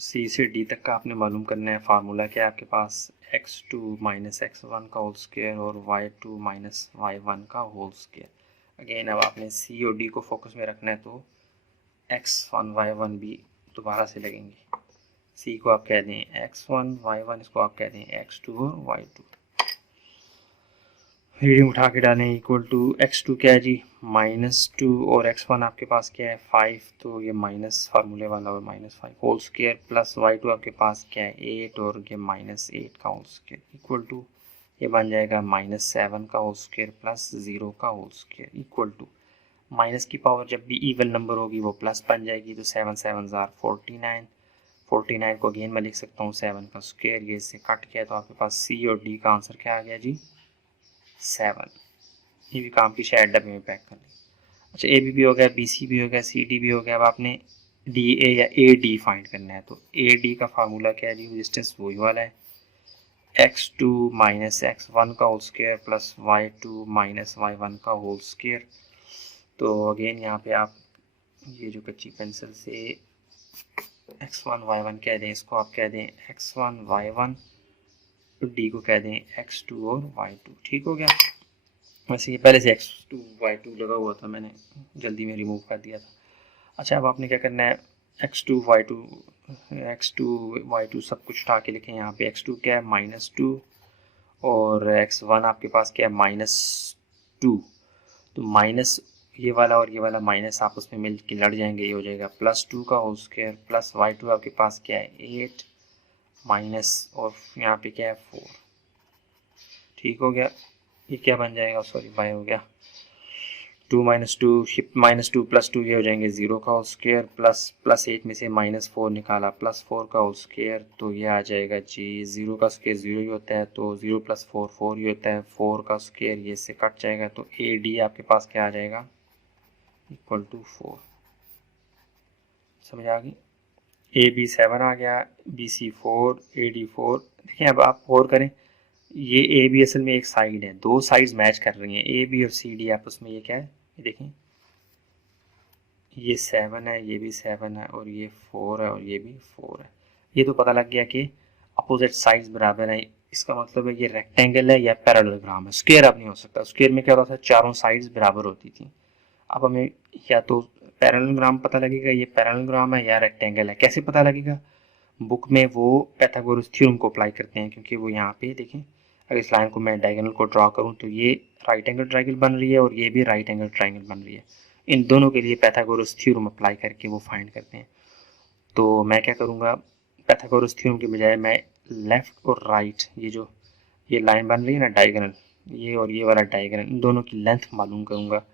सी से डी तक का आपने मालूम करना है। फार्मूला क्या है आपके पास, x2 माइनस x1 का होल स्क्वायर और y2 माइनस y1 का होल स्क्वायर। अगेन अब आपने सी और डी को फोकस में रखना है, तो x1 y1 भी दोबारा से लगेंगे। सी को आप कह दें x1 y1, इसको आप कह दें x2 और y2। रीडिंग उठा के डालें, इक्वल टू x2 क्या है जी -2 और x1 आपके पास क्या है 5, तो ये माइनस फार्मूले वाला और -5 होल स्क्वायर प्लस y2 आपके पास क्या है 8 और ये -8 का होल स्क्वायर, इक्वल टू ये बन जाएगा -7 का होल स्क्वायर प्लस 0 का whole square, equal to minus की पावर जब भी इवन नंबर होगी वो प्लस बन जाएगी। तो 7 7 49, 49 को अगेन मैं लिख सकता हूँ 7 का स्क्वायर, ये इससे कट गया, तो आपके पास सी और डी का आंसर क्या आ गया जी 7। ये भी काम की शायद डब्बे में पैक कर ली। अच्छा ए बी हो गया, बी सी भी हो गया, सी डी भी हो गया। अब आपने डी ए या ए डी फाइंड करना है, तो ए डी का फार्मूला क्या है जी, डिस्टेंस वही वाला है, x2 माइनस x1 का whole square plus y2 minus y1 का होल स्क्वायर। तो अगेन यहाँ पे आप ये जो कच्ची पेंसिल से x1 y1 कह दें, इसको आप कह दें x1 y1, तो डी को कह दें x2 और y2। ठीक हो गया। वैसे ये पहले से x2 y2 लगा हुआ था, मैंने जल्दी में रिमूव कर दिया था। अच्छा अब आपने क्या करना है, x2 y2 सब कुछ उठा के लिखें। यहाँ पे x2 क्या है -2 और x1 आपके पास क्या है -2, तो माइनस ये वाला और ये वाला माइनस आपस में मिल के लड़ जाएंगे, ये हो जाएगा +2 का होल स्क्वायर प्लस y2 आपके पास क्या है 8 माइनस और यहाँ पे क्या है 4। ठीक हो गया, ये क्या बन जाएगा, सॉरी बाय हो गया, 2 - 2 शिफ्ट -2 +2 ये हो जाएंगे 0 का होल स्क्वायर प्लस 8 में से -4 निकाला +4 का होल स्क्वायर, तो ये आ जाएगा जी 0 का स्क्वायर 0 ही होता है, तो 0 + 4 4 ही होता है, 4 का स्क्वायर ये से कट जाएगा, तो ए डी आपके पास क्या आ जाएगा इक्वल टू 4। समझ आ गई। ए बी 7 आ गया, बी सी 4, ए डी 4। देखिए अब आप 4 करें, ये ए बी असल में एक साइड है, दो साइड्स मैच कर रही हैं, ए बी और सी डी आपस में, ये क्या है, ये देखें ये 7 है, ये भी 7 है और ये 4 है और ये भी 4 है। ये तो पता लग गया कि अपोजिट साइड्स बराबर हैं, इसका मतलब है ये रेक्टेंगल है या पैरेललोग्राम है। स्क्वायर अब नहीं हो सकता, स्क्वायर में क्या होता था चारों साइड्स बराबर होती थी। अब हमें या तो पैरेललोग्राम पता लगेगा ये पैरेललोग्राम है या रेक्टेंगल है। कैसे पता लगेगा, बुक में वो पाइथागोरस थ्योरम को अप्लाई करते हैं, क्योंकि वो यहाँ पे देखें, अगर इस लाइन को मैं डायगोनल को ड्रॉ करूँ तो ये राइट एंगल ट्रायंगल बन रही है और ये भी राइट एंगल ट्रायंगल बन रही है। इन दोनों के लिए पाइथागोरस थ्योरम अप्लाई करके वो फाइंड करते हैं। तो मैं क्या करूँगा, पाइथागोरस थ्योरम के बजाय मैं लेफ्ट और राइट, ये जो ये लाइन बन रही है ना डायगोनल, ये और ये वाला डायगोनल, इन दोनों की लेंथ मालूम करूँगा।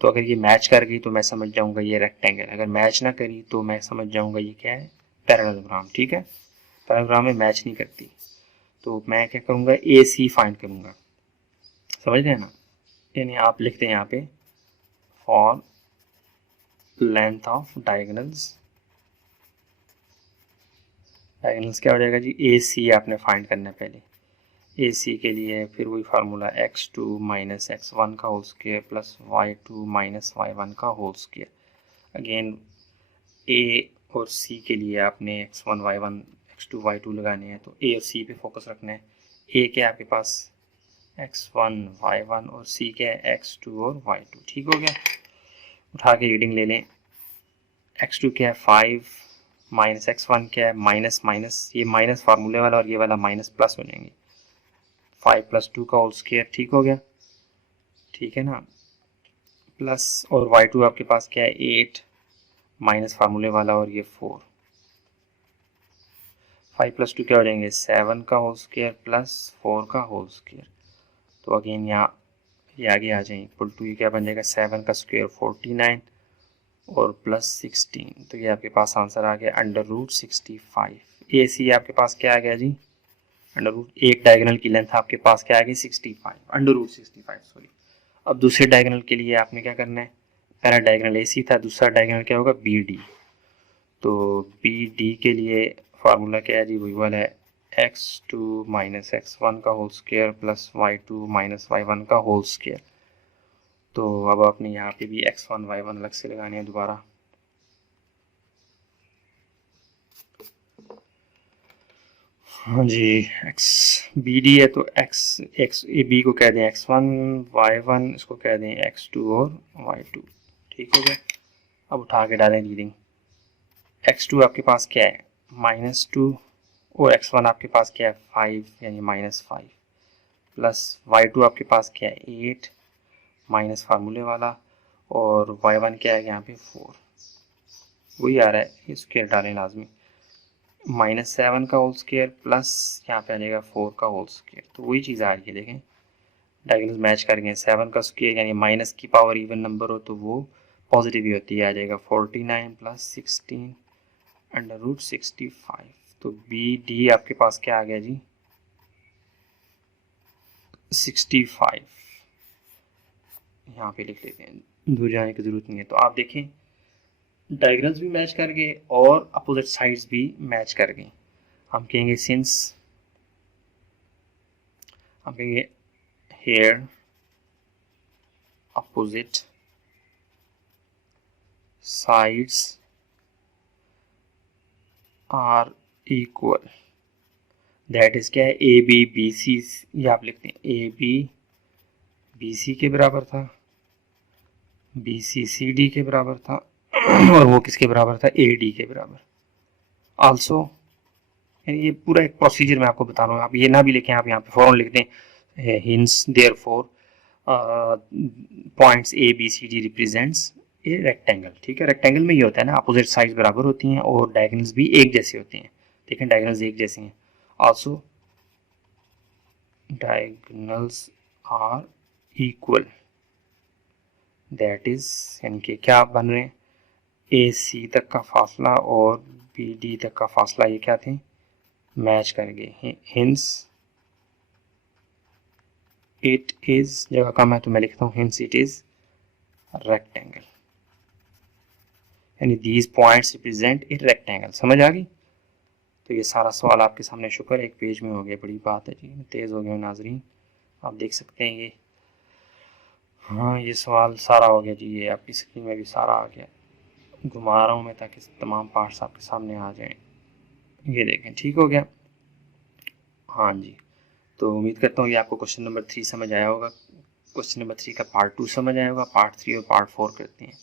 तो अगर ये मैच कर गई तो मैं समझ जाऊंगा ये रेक्टेंगल, अगर मैच ना करी तो मैं समझ जाऊंगा ये क्या है, पैरेललोग्राम। ठीक है, पैरेललोग्राम में मैच नहीं करती, तो मैं क्या करूंगा, ए सी फाइंड करूंगा, समझ रहे हैं ना। यानी आप लिखते हैं यहाँ पे for length of diagonals, diagonals क्या हो जाएगा जी, ए सी आपने फाइंड करना है पहले। ए सी के लिए फिर वही फार्मूला x2 माइनस x1 का whole square plus y2 minus y1 का होल स्क्वायर। अगेन ए और सी के लिए आपने x1 y1 x2 y2 लगाने हैं, तो ए और सी पे फोकस रखना है। ए क्या है आपके पास x1 y1 और सी क्या है x2 और y2। ठीक हो गया, उठा के रीडिंग ले लें। x2 क्या है 5 माइनस x1 क्या है माइनस माइनस, ये माइनस फार्मूले वाला और ये वाला माइनस प्लस हो जाएंगे, 5 प्लस 2 का होल स्क्वायर। ठीक हो गया, ठीक है ना, प्लस और y2 आपके पास क्या है 8 माइनस फार्मूले वाला और ये 4, 5 प्लस 2 क्या हो जाएंगे 7 का होल स्क्वायर प्लस 4 का होल स्क्वायर। तो अगेन यहाँ ये आगे आ जाएंगे, इक्वल टू ये क्या बन जाएगा 7 का स्क्वायर 49 और प्लस 16, तो ये आपके पास आंसर आ गया अंडर रूट 65। ए सी आपके पास क्या आ गया जी, अंडर रूट, एक डायगोनल की लेंथ आपके पास क्या आ गई 65, अंडर रूट 65 सॉरी। अब दूसरे डायगोनल के लिए आपने क्या करना है, पहला डायगोनल ए सी था, दूसरा डायगोनल क्या होगा बी डी। तो बी डी के लिए फार्मूला क्या है जी, वही वाला है x2 माइनस x1 का whole square plus y2 minus y1 का होल स्क्वायर। तो अब आपने यहाँ पे भी x1 y1 अलग से लगाने हैं दोबारा। हाँ जी, x बी डी है तो x ए बी को कह दें x1 y1, इसको कह दें x2 और y2। ठीक हो गया, अब उठा के डालें रीडिंग। x2 आपके पास क्या है -2 और x1 आपके पास क्या है 5 यानी -5 प्लस y2 आपके पास क्या है 8 माइनस फार्मूले वाला और y1 क्या है यहाँ पे 4, वही आ रहा है, ये स्क्वायर डालें लाजमी, -7 का होल स्क्वायर प्लस यहाँ पे आ जाएगा 4 का होल स्क्वायर। तो वही चीज़ आ रही है, देखें डायगोनल्स मैच कर गए। 7 का स्क्वायर यानी माइनस की पावर इवन नंबर हो तो वो पॉजिटिव ही होती है, आ जाएगा 49 प्लस 16 अंडर रूट 65। तो बी डी आपके पास क्या आ गया जी 65, यहाँ पे लिख लेते हैं, दूर जाने की जरूरत नहीं है। तो आप देखें डायगोनल्स भी मैच कर गए और अपोजिट साइड्स भी मैच कर गई। हम कहेंगे सिंस, हम कहेंगे here opposite sides are equal, that is क्या है ए बी बी सी, ये आप लिखते हैं ए बी बी सी के बराबर था, बी सी सी डी के बराबर था और वो किसके बराबर था ए डी के बराबर। आल्सो ये पूरा एक प्रोसीजर मैं आपको बता रहा हूँ, आप ये ना भी लिखें, आप यहाँ पे फौरन लिख दें hence therefore points A B C D represents a rectangle. ठीक है, रेक्टेंगल में ये होता है ना अपोजिट साइड्स बराबर होती हैं और डायगोनल्स भी एक जैसे होते हैं। देखें डायगोनल्स एक जैसे हैं, also diagonals are equal, that is यानी कि क्या बन रहे हैं ए सी तक का फासला और बी डी तक का फासला ये क्या थे मैच कर गए। हिंस इट इज, जगह कम है तो मैं लिखता हूँ हिंस इट इज रेक्टेंगल, यानी these points represent a rectangle. समझ आ गई। तो ये सारा सवाल आपके सामने शुक्र एक पेज में हो गया, बड़ी बात है जी, तेज़ हो गया नाजरीन, आप देख सकते हैं ये, हाँ ये सवाल सारा हो गया जी, ये आपकी स्क्रीन में भी सारा आ गया, घुमा रहा हूँ मैं ताकि तमाम पार्ट्स आपके सामने आ जाएं। ये देखें ठीक हो गया, हाँ जी। तो उम्मीद करता हूँ ये आपको क्वेश्चन नंबर 3 समझ आया होगा, क्वेश्चन नंबर 3 का पार्ट 2 समझ आया होगा, पार्ट 3 और पार्ट 4 करते हैं।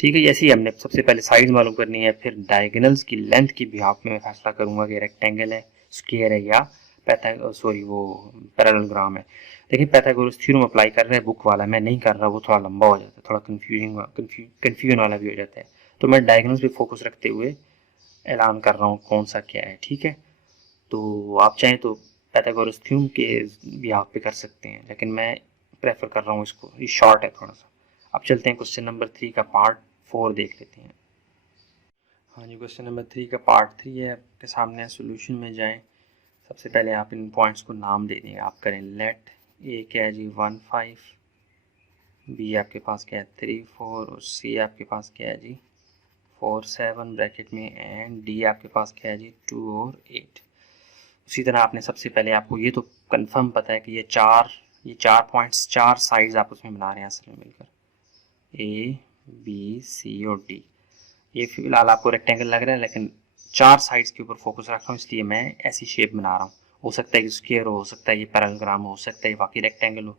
ठीक है, ऐसे ही हमने सबसे पहले साइज मालूम करनी है, फिर डायगोनल्स की लेंथ की बिहाफ में मैं फैसला करूंगा कि रेक्टेंगल है, स्क्वायर है या पैरेललोग्राम है। देखिए पैथागोरस थ्योरम अप्लाई कर रहा है बुक वाला, मैं नहीं कर रहा, वो थोड़ा लंबा हो जाता है, थोड़ा कन्फ्यूजन वाला भी हो जाता है, तो मैं डायगोनल्स पे फोकस रखते हुए ऐलान कर रहा हूँ कौन सा क्या है। ठीक है, तो आप चाहें तो पैथागोरस थ्योरम के बिहाफ पे कर सकते हैं, लेकिन मैं प्रेफर कर रहा हूँ इसको, ये शॉर्ट है थोड़ा सा, अब चलते हैं क्वेश्चन नंबर 3 का पार्ट 4 देख लेते हैं। हाँ जी, क्वेश्चन नंबर 3 का पार्ट 3 है आपके सामने। सोल्यूशन में जाएं, सबसे पहले आप इन पॉइंट्स को नाम दे देंगे। आप करें लेट ए क्या है जी 1 5, बी आपके पास क्या है 3 4 और सी आपके पास क्या है जी 4 7 ब्रैकेट में, एंड डी आपके पास क्या है जी 2 और 8। उसी तरह आपने सबसे पहले, आपको ये तो कंफर्म पता है कि ये चार पॉइंट्स, चार साइड्स आप उसमें बना रहे हैं असल में मिलकर, ए बी सी और डी। ये फिलहाल आपको रेक्टेंगल लग रहा है, लेकिन चार साइड्स के ऊपर फोकस रख रहा हूँ, इसलिए मैं ऐसी शेप बना रहा हूँ। हो सकता है कि स्क्वायर हो सकता है ये पैरेललोग्राम हो सकता है बाकी रेक्टेंगल हो।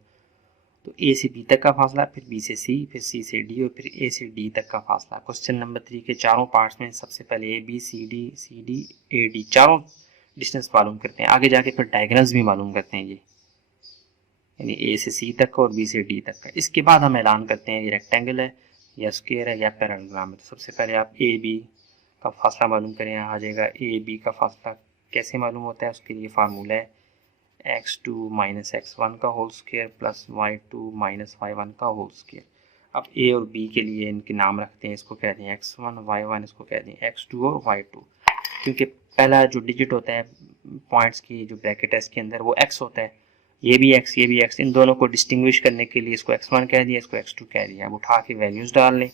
तो ए से बी तक का फासला, फिर बी से सी, फिर सी से डी और फिर ए से डी तक का फासला। क्वेश्चन नंबर 3 के चारों पार्ट्स में सबसे पहले A B C D A D चारों डिस्टेंस मालूम करते हैं। आगे जाके फिर डायगोनल्स भी मालूम करते हैं, ये यानी ए से सी तक का और बी से डी तक का। इसके बाद हम ऐलान करते हैं ये रेक्टेंगल है या स्क्वायर है या पैरेललोग्राम है। तो सबसे पहले आप ए बी का फासला मालूम करें। यहाँ आ जाएगा ए बी का फासला कैसे मालूम होता है, उसके लिए फार्मूला है x2 माइनस x1 का whole square plus y2 minus y1 का होल स्क्वायर। अब a और b के लिए इनके नाम रखते हैं, इसको कहते हैं x1 y1, इसको कहते हैं x2 और y2। क्योंकि पहला जो डिजिट होता है पॉइंट्स की जो ब्रैकेट है इसके अंदर वो x होता है, ये भी x, इन दोनों को डिस्टिंग्विश करने के लिए इसको x1 कह दिया, इसको x2 कह दिया। अब उठा के वैल्यूज डाल लें।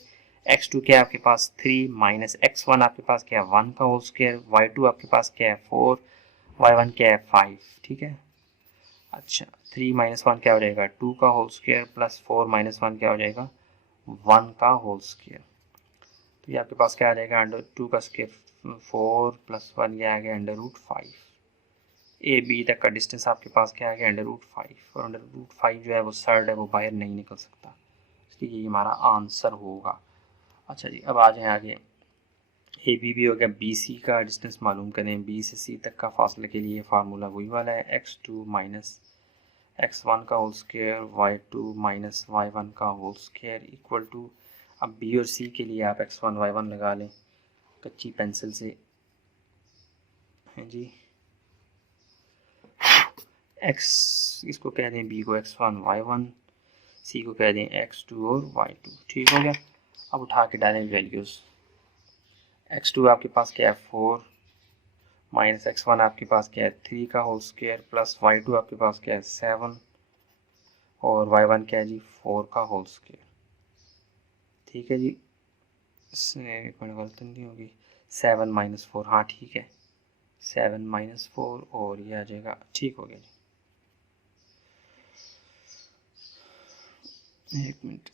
x2 क्या है आपके पास 3 माइनस x1 आपके पास क्या है 1 का होल स्क्वायर, y2 आपके पास क्या है 4, y1 क्या है 5। ठीक है, अच्छा 3 माइनस 1 क्या हो जाएगा 2 का होल स्क्वायर प्लस 4 माइनस 1 क्या हो जाएगा 1 का होल स्क्वायर। तो ये आपके पास क्या आ जाएगा अंडर 2 का स्क्वायर 4 प्लस 1 ये आ गया अंडर रूट 5। ए बी तक का डिस्टेंस आपके पास क्या आ गया अंडर रूट 5, और अंडर रूट 5 जो है वो सर्ड है, वो बाहर नहीं निकल सकता, इसलिए ये हमारा आंसर होगा। अच्छा जी, अब आ जाए आगे। ए बी भी हो गया, बी सी का डिस्टेंस मालूम करें। बी से सी तक का फासले के लिए फार्मूला वही वाला है x2 माइनस x1 का whole square y2 minus y1 का होल स्क्वायर इक्वल टू, अब b और c के लिए आप x1 y1 लगा लें कच्ची पेंसिल से, हैं जी। x इसको कह दें b को x1 y1, c को कह दें x2 और y2। ठीक हो गया। अब उठा के डालें वैल्यूज़। x2 आपके पास क्या है 4 माइनस x1 आपके पास क्या है 3 का होल स्क्वायर प्लस y2 आपके पास क्या है 7 और y1 क्या है जी 4 का होल स्क्वायर। ठीक है जी, एक मिनट गलती नहीं होगी, 7 माइनस 4, हाँ ठीक है 7 माइनस 4 और ये आ जाएगा, ठीक हो गया जी। एक मिनट,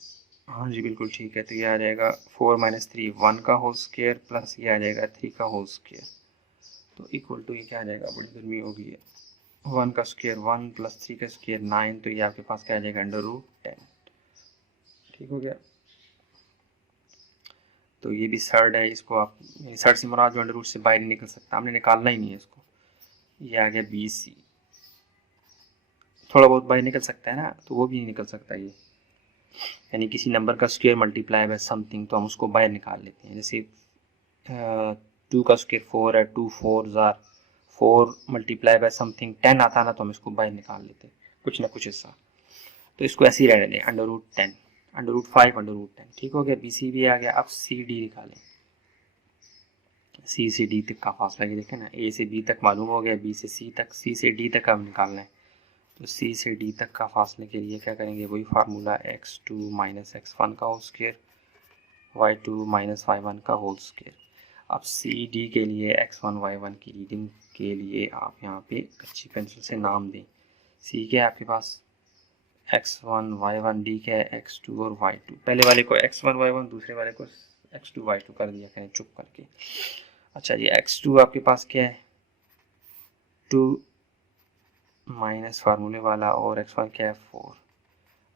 हाँ जी बिल्कुल ठीक है। तो ये आ जाएगा 4 माइनस 3 1 का होल स्क्वायर प्लस ये आ जाएगा 3 का होल स्क्वायर। तो इक्वल टू ये क्या आ जाएगा, बड़ी गर्मी हो गई है, 1 का स्क्वायर 1 प्लस 3 का स्क्वायर 9, तो ये आपके पास क्या आ जाएगा अंडर रूट 10। ठीक हो गया। तो ये भी सर्ड है, इसको आप सर्ड से मुराद जो अंडर रूट से बाहर नहीं निकल सकता, हमने निकालना ही नहीं है इसको। ये आ गया बी सी, थोड़ा बहुत बाहर निकल सकता है ना, तो वो भी नहीं निकल सकता ये, यानी किसी नंबर का स्क्वायर मल्टीप्लाई बाय समथिंग तो हम उसको बाहर निकाल लेते हैं। जैसे 2 का स्क्वायर 4 है, 2 4 जार 4 मल्टीप्लाई बाय समथिंग 10 आता ना, तो हम इसको बाहर निकाल लेते हैं कुछ ना कुछ हिस्सा। तो इसको ऐसे ही रहने दें under root 10, under root 5 under root 10। ठीक हो गया, बी सी भी आ गया। अब सी डी निकालें, सी से डी तक का फासला ये देखें ना, ए से बी तक मालूम हो गया, बी से सी तक, सी से डी तक अब निकालना है। तो सी से डी तक का फासले के लिए क्या करेंगे, वही फार्मूला x2 माइनस x1 का whole square y2 minus y1 का होल स्क्वायर। अब सी डी के लिए x1 y1 की रीडिंग के लिए आप यहाँ पे कच्ची पेंसिल से नाम दें। सी के आपके पास x1 y1, डी क्या है x2 और y2। पहले वाले को x1 y1, दूसरे वाले को x2 y2 कर दिया करें चुप करके। अच्छा जी, x2 आपके पास क्या है 2 माइनस फार्मूले वाला, और x1 क्या है 4,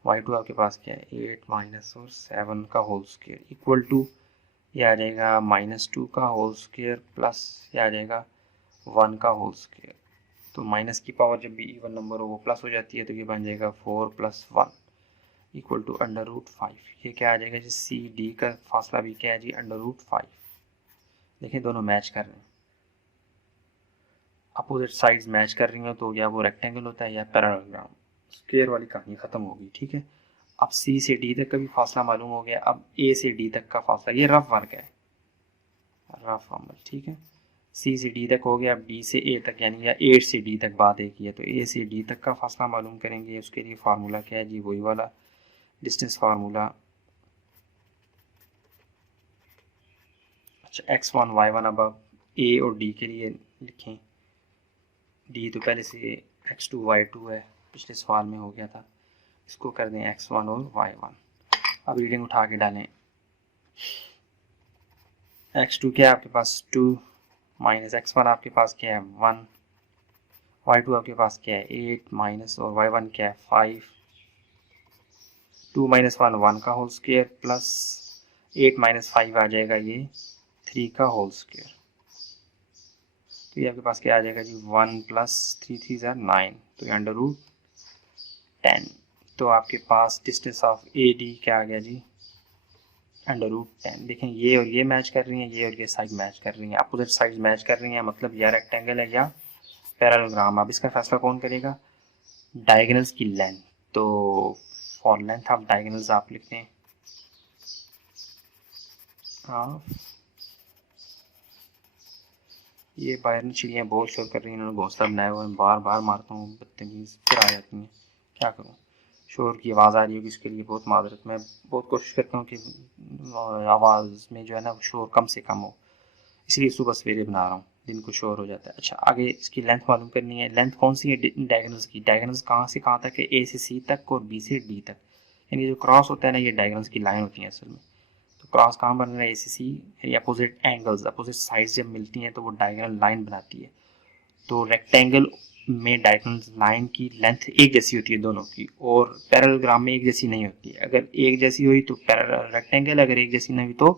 y2 आपके पास क्या है 8 माइनस और 7 का होल स्क्वायर इक्वल टू, ये आ जाएगा -2 का होल स्क्वायर प्लस ये आ जाएगा 1 का होल स्क्वायर। तो माइनस की पावर जब भी इवन नंबर हो वो प्लस हो जाती है, तो ये बन जाएगा 4 plus 1 equal to under root 5। ये क्या आ जाएगा जी, सी डी का फासला भी क्या है जी अंडर रूट 5। देखिए दोनों मैच कर रहे हैं, अपोजिट साइड्स मैच कर रही हैं, तो या वो रेक्टेंगल होता है या पैरेललोग्राम, स्क्वायर वाली कहानी ख़त्म होगी। ठीक है, अब सी से डी तक का भी फासला मालूम हो गया। अब ए से डी तक का फासला, ये रफ वर्क है, रफ अमल, ठीक है। सी से डी तक हो गया। अब डी से ए तक यानी या ए से डी तक बात एक ही है, तो ए से डी तक का फासला मालूम करेंगे। उसके लिए फार्मूला क्या है जी, वही वाला डिस्टेंस फार्मूला। अच्छा, x1 y1, अब आप ए और डी के लिए लिखें। डी तो पहले से x2 y2 है, पिछले सवाल में हो गया था। इसको कर दें x1 और y1। अब रीडिंग उठा के डालें। x2 क्या है आपके पास 2 माइनस x1 आपके पास क्या है 1, y2 आपके पास क्या है 8 माइनस और y1 क्या है 5। 2 माइनस 1 1 का होल स्क्वायर प्लस 8 माइनस 5 आ जाएगा ये 3 का होल स्क्वायर। तो ये आपके पास क्या आ जाएगा जी 1 प्लस 3 3 ज़ा 9, तो ये अंडर रूट 10। तो आपके पास डिस्टेंस ऑफ ए डी क्या आ गया जी अंडर रूट 10। देखें ये और ये मैच कर रही हैं, ये और ये साइड मैच कर रही हैं, अपोजिट साइड मैच कर रही हैं, मतलब या रेक्टेंगल है या पैरेललोग्राम। अब इसका फैसला कौन करेगा, डायगोनल्स की लेंथ। तो फॉर लेंथ ऑफ डायगोनल्स आप लिखते हैं ये बाहर चिड़ियाँ बहुत शोर कर रही हैं, इन्होंने घोंसला बनाया हुआ है, बार बार मारता हूँ, बदतमीज़ फिर आ जाती हैं, क्या करूँ। शोर की आवाज़ आ रही होगी, इसके लिए बहुत माजरत। मैं बहुत कोशिश करता हूँ कि आवाज़ में जो है ना शोर कम से कम हो, इसलिए सुबह सवेरे बना रहा हूँ, दिन को शोर हो जाता है। अच्छा, आगे इसकी लेंथ मालूम करनी है। लेंथ कौन सी है डायगोनल्स की, डायगोनल्स कहाँ से कहाँ तक है, ए से सी तक और बी से डी तक। यानी जो क्रॉस होता है ना, ये डायगोनल्स की लाइन होती है असल में। तो क्रॉस कहाँ बन रहा है, ए से सी, यानी अपोजिट एंगल्स, अपोजिट साइड्स जब मिलती हैं तो वो डायगोनल लाइन बनाती है। तो रेक्टेंगल में डायगोनल लाइन की लेंथ एक जैसी होती है दोनों की, और पैरेललोग्राम में एक जैसी नहीं होती। अगर एक जैसी हुई तो रेक्टेंगल, अगर एक जैसी नहीं हुई तो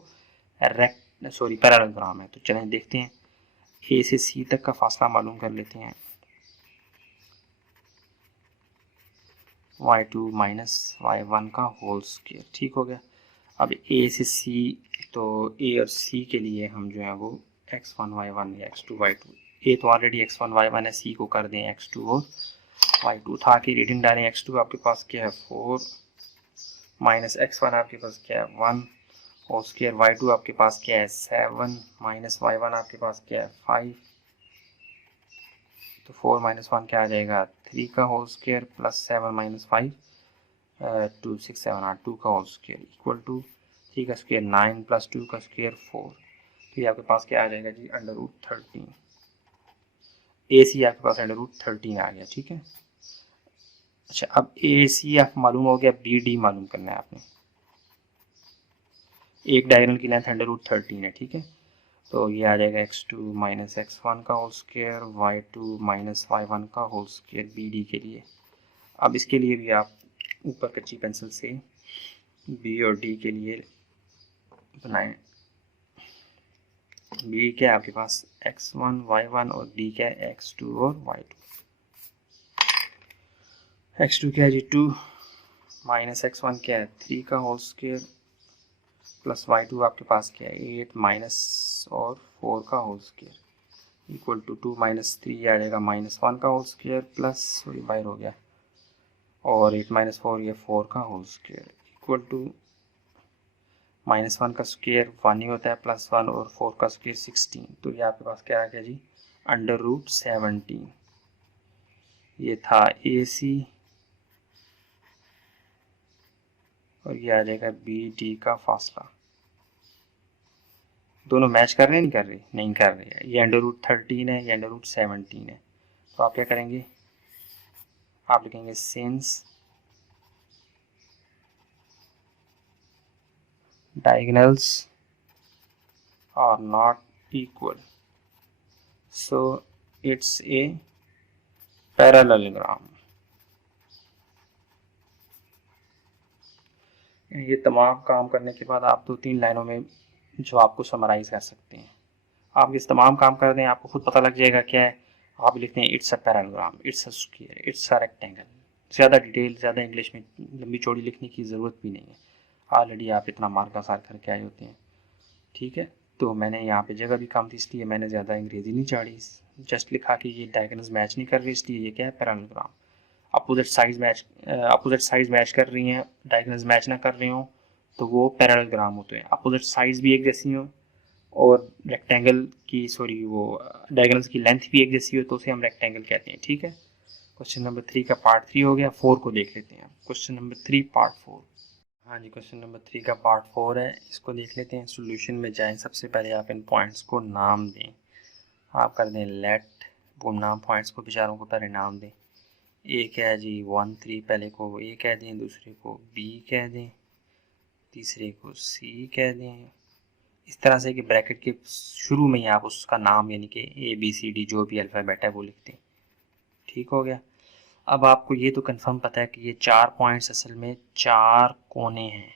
पैरेललोग्राम है। तो चलें देखते हैं, ए से सी तक का फासला मालूम कर लेते हैं। y2 माइनस y1 का होल स्क्वायर, ठीक हो गया। अब ए से सी, तो ए और सी के लिए हम जो है वो x1 y1 या x2 y2, ए तो ऑलरेडी x1 y1 है, सी को कर दें x2 और y2। उठा के रीडिंग डालें। x2 आपके पास क्या है 4 माइनस x1 आपके पास क्या है 1 और स्क्वायर, y2 आपके पास क्या है 7 माइनस y1 आपके पास क्या है 5। तो 4 माइनस 1 क्या आ जाएगा 3 का होल स्क्वायर प्लस 7 माइनस 5 2 6 7 8 2 का होल स्क्वायर इक्वल टू 3 का स्क्वायर 9 प्लस 2 का स्क्वायर 4। तो ये आपके पास क्या आ जाएगा जी अंडर रूट 13। ए सी आपके पास अंडर रूट 13 आ गया, ठीक है। अच्छा, अब ए सी आप मालूम हो गया, बी डी मालूम करना है आपने। एक डायगोनल की लेंथ अंडर रूट 13 है, ठीक है। तो ये आ जाएगा x2 माइनस x1 का whole square, y2 minus y1 का होल स्क्वायर बी डी के लिए। अब इसके लिए भी आप ऊपर कच्ची पेंसिल से बी और डी के लिए बनाएं। बी क्या है आपके पास x1 y1 और डी क्या है x2 और y2। x2 क्या है जी 2 माइनस x1 क्या है 3 का होल स्क्वायर प्लस y2 आपके पास क्या है 8 माइनस और 4 का whole square equal to 2 minus 3 आ जाएगा माइनस 1 का होल स्क्वायर प्लस सॉरी बाहर हो गया, और 8 माइनस 4 ये 4 का whole square equal to minus 1 का स्क्वायर 1 ही होता है प्लस 1 और 4 का स्क्वायर 16। तो ये आपके पास क्या आ गया जी अंडर रूट 17। ये था ए सी और ये आ जाएगा बी डी का फासला। दोनों मैच कर रहे हैं, नहीं कर रहे, नहीं कर रहे। ये अंडर रूट 13 है, ये अंडर रूट 17 है। तो आप क्या करेंगे, आप लिखेंगे since diagonals are not equal so it's a parallelogram। ये तमाम काम करने के बाद आप 2-3 लाइनों में जो आपको समराइज कर सकते हैं। आप इस तमाम काम कर दें, आपको खुद पता लग जाएगा क्या है। आप लिखते हैं it's a parallelogram, it's a square, it's a rectangle. ज़्यादा डिटेल, ज़्यादा इंग्लिश में लंबी चौड़ी लिखने की ज़रूरत भी नहीं है, ऑलरेडी आप इतना मार्क आसार करके आए होते हैं, ठीक है। तो मैंने यहाँ पे जगह भी कम थी इसलिए मैंने ज़्यादा अंग्रेज़ी नहीं चाड़ी, जस्ट लिखा कि ये डायगोनल्स मैच नहीं कर रही इसलिए ये क्या है पैराग्राम। अपोजिट साइज मैच कर रही हैं, डायगोनल्स मैच ना कर रहे हो तो वो पैरेललोग्राम होते हैं। अपोजिट साइज भी एक जैसी हो और रेक्टेंगल की वो डायगोनल्स की लेंथ भी एक जैसी हो तो उसे हम रेक्टेंगल कहते हैं। ठीक है, क्वेश्चन नंबर 3 का पार्ट 3 हो गया। 4 को देख लेते हैं। Question number 3 part 4। हाँ जी, क्वेश्चन नंबर 3 का पार्ट 4 है, इसको देख लेते हैं। सोल्यूशन में जाएं, सबसे पहले आप इन पॉइंट्स को नाम दें। आप कर दें लेट, वो नाम पॉइंट्स को बेचारों को पहले नाम दें। एक है जी 1 3, पहले को ए कह दें, दूसरे को बी कह दें, तीसरे को सी कह दें। इस तरह से कि ब्रैकेट के शुरू में ही आप उसका नाम यानी कि ए बी सी डी जो भी अल्फ़ाबेट है वो लिख दें। ठीक हो गया। अब आपको ये तो कंफर्म पता है कि ये 4 पॉइंट्स असल में 4 कोने हैं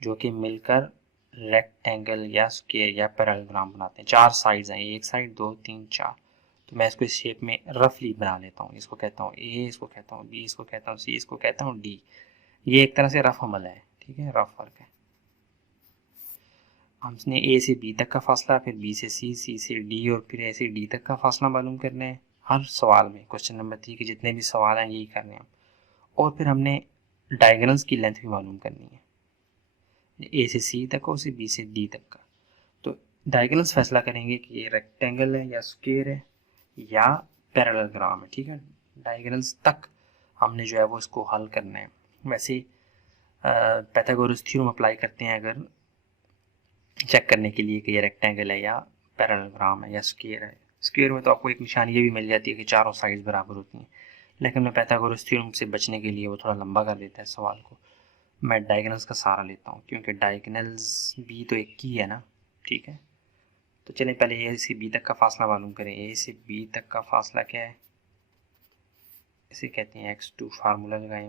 जो कि मिलकर रेक्टेंगल या स्क्वायर या पैरेललोग्राम बनाते हैं। 4 साइड्स हैं, एक साइड 2 3 4। तो मैं इसको इस शेप में रफली बना लेता हूँ। इसको कहता हूँ ए, इसको कहता हूँ बी, इसको कहता हूँ सी, इसको कहता हूँ डी। ये एक तरह से रफ अमल है। ठीक है, रफ वर्क है। हमने ए से बी तक का फासला, फिर बी से सी, सी से डी और फिर ए से डी तक का फासला मालूम करना है हर सवाल में। क्वेश्चन नंबर 3 के जितने भी सवाल हैं यही करने हैं। और फिर हमने डायगोनल्स की लेंथ भी मालूम करनी है, ए से सी तक और बी से डी तक का। तो डायगोनल्स फैसला करेंगे कि ये रेक्टेंगल है या स्क्वायर है या पैरेललोग्राम है। ठीक है, डायगोनल्स तक हमने जो है वो इसको हल करना है। वैसे पाइथागोरस थ्योरम अप्लाई करते हैं अगर चेक करने के लिए कि ये रेक्टेंगल है या पैरेललोग्राम है या स्क्वायर है। स्क्वायर में तो आपको एक निशानी ये भी मिल जाती है कि चारों साइड्स बराबर होती हैं, लेकिन मैं पाइथागोरस थ्योरम से बचने के लिए वो थोड़ा लंबा कर देता है सवाल को। मैं डायगोनल्स का सहारा लेता हूँ क्योंकि डायगोनल्स भी तो एक ही है ना। ठीक है, तो चलें पहले ए से बी तक का फासला मालूम करें। ए से बी तक का फासला क्या है, इसे कहते हैं x2। फार्मूला लगाएं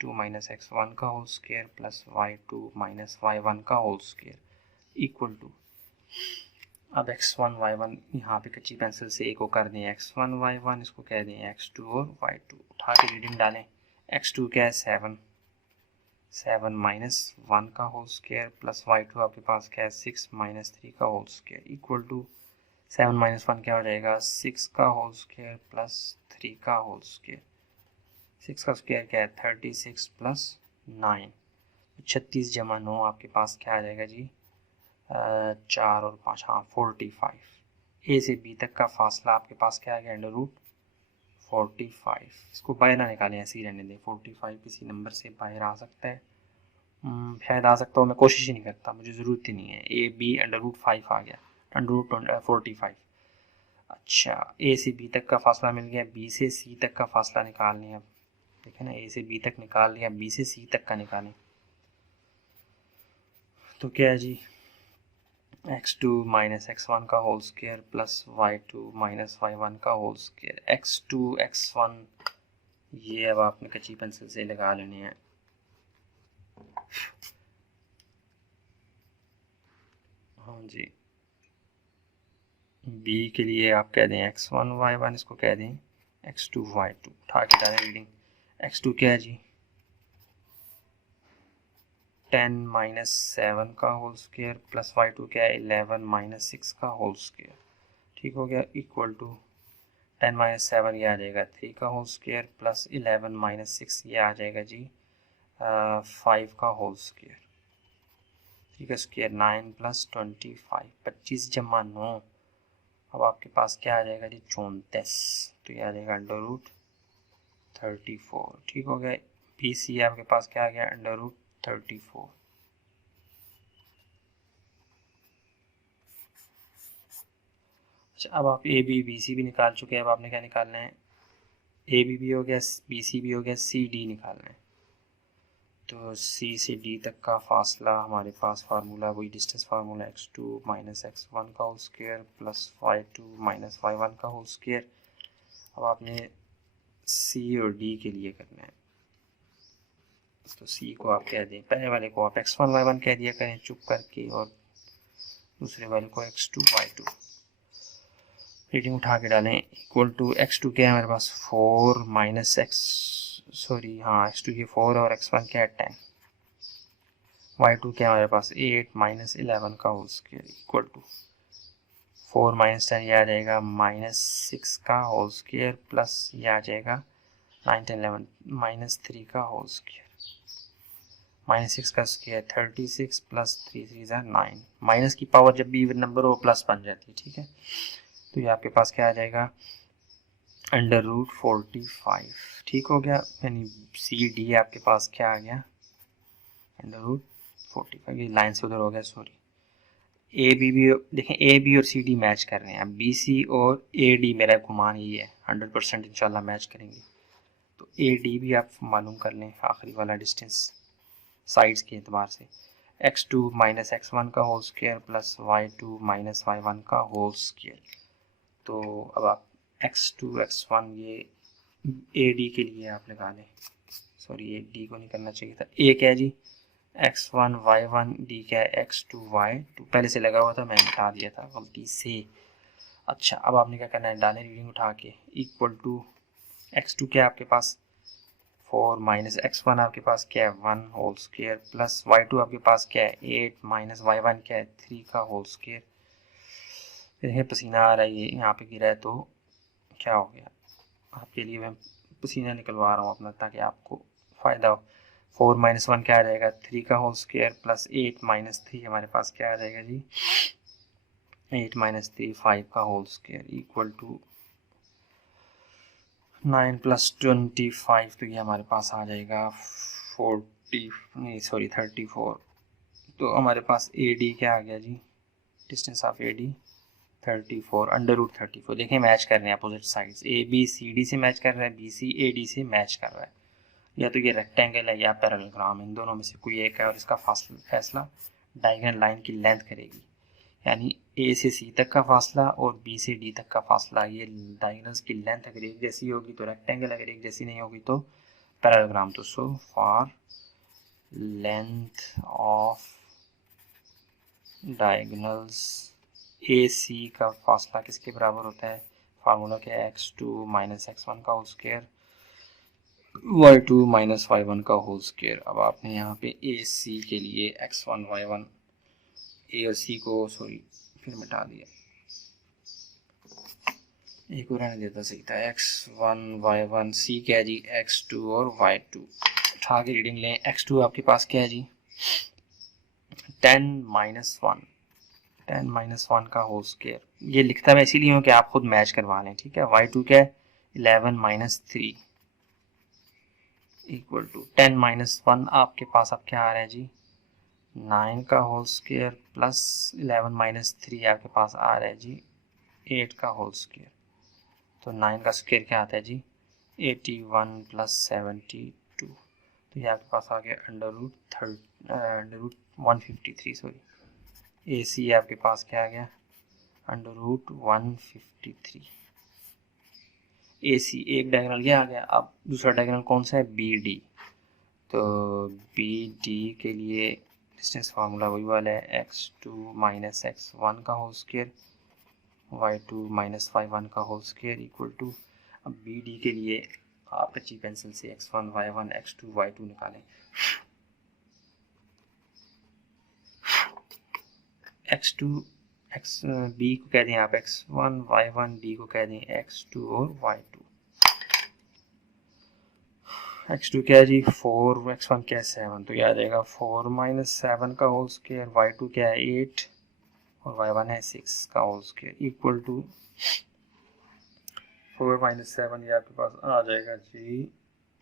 x2 माइनस x1 का whole square plus y2 minus y1 का होल स्क्वायर इक्वल टू, अब x1 y1 यहाँ पे कच्ची पेंसिल से एक को कर दें x1 y1, इसको कह दें x2 और y2। उठा के रीडिंग डालें। x2 क्या है 7 माइनस 1 का होल स्क्वायर प्लस y2 आपके पास क्या है 6 माइनस 3 का whole square equal to 7 minus 1 क्या हो जाएगा 6 का होल स्क्वायर प्लस 3 का होल स्क्वायर। 6 का स्क्वायर क्या है 36 प्लस 9, 36 जमा 9 आपके पास क्या आ जाएगा जी 4 और 5, हाँ 45। ए से बी तक का फासला आपके पास क्या आ गया अंडर रूट 45। इसको बाहर ना निकालें, ऐसे ही रहने दें। 45 किसी नंबर से बाहर आ सकता है, शायद आ सकता हो, मैं कोशिश ही नहीं करता, मुझे ज़रूरत ही नहीं है। ए बी अंडर रूट 5 आ गया, अंडर रूट 45। अच्छा, ए से बी तक का फासला मिल गया, बी से सी तक का फासला निकालने हैं। अब देखें ना, ए से बी तक निकाल लिया, बी से सी तक का निकालें तो क्या है जी x2 माइनस x1 का whole square plus y2 minus y1 का होल स्क्वायर। x2 x1 ये अब आपने कच्ची पेंसिल से लगा लेने हैं। हाँ जी, b के लिए आप कह दें x1 y1, इसको कह दें x2 y2। उठा के डालें रीडिंग। x2 क्या है जी 10 माइनस 7 का होल स्क्वायर प्लस y2 क्या है 11 माइनस 6 का होल स्क्वायर। ठीक हो गया इक्वल टू 10 माइनस 7 ये आ जाएगा 3 का होल स्क्वायर प्लस 11 माइनस 6 ये आ जाएगा जी 5 का होल स्क्वायर। ठीक है, स्क्वायर 9 प्लस 25, 25 जमा 9, अब आपके पास क्या आ जाएगा जी 34। तो ये आ जाएगा अंडर रूट 34। ठीक हो गया, बी सी आपके पास क्या आ गया अंडर रूट 34। अच्छा, अब आप ए बी बी सी भी निकाल चुके हैं, अब आपने क्या निकालना है ए बी भी हो गया, बी सी भी हो गया, सी डी निकालना है। तो सी से डी तक का फासला हमारे पास फार्मूला वही distance formula x2 minus x1 का whole square plus y2 minus y1 का होल स्क्वायर। अब आपने सी और डी के लिए करना है, तो सी को आप कह दें, पहले वाले को आप x1 y1 कह दिया करें चुप करके, और दूसरे वाले को x2 y2। रीडिंग उठा के डालें इक्वल टू x2 क्या है हमारे पास 4 माइनस x2 ये 4 और x1 क्या है 10, y2 क्या है हमारे पास 8 माइनस 11 का whole square equal to 4 minus 10 ये आ जाएगा -6 का होल स्क्वायर प्लस ये आ जाएगा 9 10 11 -3 का होल स्क्वायर, -6 का स्क्वायर 36 प्लस 3 3 9। माइनस की पावर जब भी इवन नंबर हो प्लस बन जाती है, ठीक है। तो ये आपके पास क्या आ जाएगा √45, ठीक हो गया। यानी सी डी आपके पास क्या आ गया √45। ये लाइन से उधर हो गया, सॉरी। ए बी भी देखें, ए बी और सी डी मैच कर रहे हैं। बी सी और ए डी मेरा गुमान ही है 100% इंशाल्लाह मैच करेंगे। तो ए डी भी आप मालूम कर लें, आखिरी वाला डिस्टेंस साइड्स के एतबार से। x2 माइनस x1 का whole square plus y2 minus y1 का होल स्क्वायर। तो अब आप x2 x1 ये ए डी के लिए आप लगा लें, सॉरी ए डी को नहीं करना चाहिए था। ए क्या है जी x1 y1, डी क्या है x2 y2, पहले से लगा हुआ था, मैंने हटा दिया था गलती से। अच्छा, अब आपने क्या करना है, डालें रीडिंग उठा के, इक्वल टू x2 क्या है आपके पास 4 माइनस x1 आपके पास क्या है 1 होल स्क्वायर प्लस y2 आपके पास क्या है 8 माइनस y1 क्या है 3 का होल स्क्वायर। देखिए पसीना आ रहा है, ये यहाँ पे गिरा है तो क्या हो गया, आपके लिए मैं पसीना निकलवा रहा हूँ अपना ताकि आपको फ़ायदा हो। 4 माइनस 1 क्या आ जाएगा 3 का होल स्क्वायर प्लस 8 माइनस 3 हमारे पास क्या आ जाएगा जी 8 माइनस 3 5 का whole square equal to 9 plus 25। तो ये हमारे पास आ जाएगा 34। तो हमारे पास ए डी क्या आ गया जी, डिस्टेंस ऑफ ए डी 34 √34। देखें मैच कर रहे हैं opposite sides, A B C D से मैच कर रहा है, बी सी ए डी से मैच कर रहा है। या तो ये रेक्टेंगल है या पैरेललोग्राम, इन दोनों में से कोई एक है और इसका फैसला डायगोनल लाइन की लेंथ करेगी। यानी ए से सी तक का फासला और बी से डी तक का फासला, ये डायगोनल्स की लेंथ अगर एक जैसी होगी तो रेक्टेंगल, अगर एक जैसी नहीं होगी तो पैरेललोग्राम। तो so for length of diagonals A C का फासला किसके बराबर होता है, फार्मूला क्या है x2 माइनस x1 का whole square y2 minus y1 का होल स्क्वायर। अब आपने यहाँ पे ए सी के लिए x1 y1, ए और सी को सॉरी फिर मिटा दिया, ए को रहने देता सही था, x1 y1 सी क्या है जी x2 और y2। उठा के रीडिंग लें, x2 आपके पास क्या है जी 10 माइनस 1 का होल स्क्वायर। ये लिखता मैं इसीलिए हूँ कि आप खुद मैच करवा लें, ठीक है। y2 क्या है 11 माइनस 3 इक्वल टू 10 माइनस 1 आपके पास अब क्या आ रहा है जी 9 का होल स्क्वायर प्लस 11 माइनस 3 आपके पास आ रहा है जी 8 का होल स्क्वायर। तो 9 का स्क्वायर क्या आता है जी 81 प्लस 72। तो ये आपके पास आ गया √153, सॉरी ए सी आपके पास क्या आ गया √153। ए सी एक डायगोनल ये आ गया। अब दूसरा डायगोनल कौन सा है बी डी। तो बी डी के लिए डिस्टेंस फार्मूला वही वाला है x2 माइनस x1 का whole square y2 minus y1 का होल स्क्वायर इक्वल टू, अब बी डी के लिए आप कच्ची पेंसिल से x1 y1 x2 y2 निकालें। x2 x बी को कह दें आप x1 y1, डी को कह दें x2 और y2। x2 क्या है जी 4, x1 क्या है 7, तो क्या आ जाएगा 4 माइनस 7 का होल स्क्वायर, y2 क्या है 8 और y1 है 6 का whole square equal to 4 minus 7 ये आपके पास आ जाएगा जी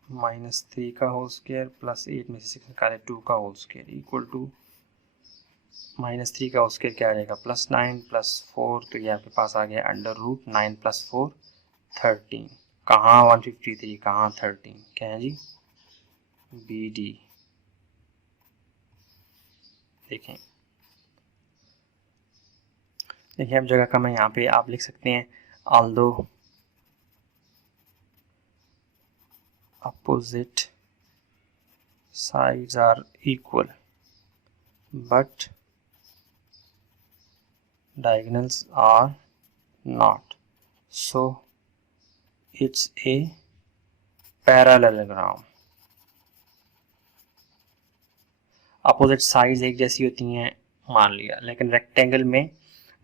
-3 का होल स्क्वायर प्लस 8 में से 6 निकाले 2 का होल स्क्वायर इक्वल टू -3 का होल स्क्वायर क्या आ जाएगा +9 +4। तो ये आपके पास आ गया √9 + 4 13। कहाँ 153 कहाँ 13, क्या है जी बी डी। देखें अब जगह कम है, यहाँ पे आप लिख सकते हैं although opposite sides are equal but diagonals are not, so it's a parallelogram। Opposite sides एक जैसी होती हैं मान लिया, लेकिन रेक्टेंगल में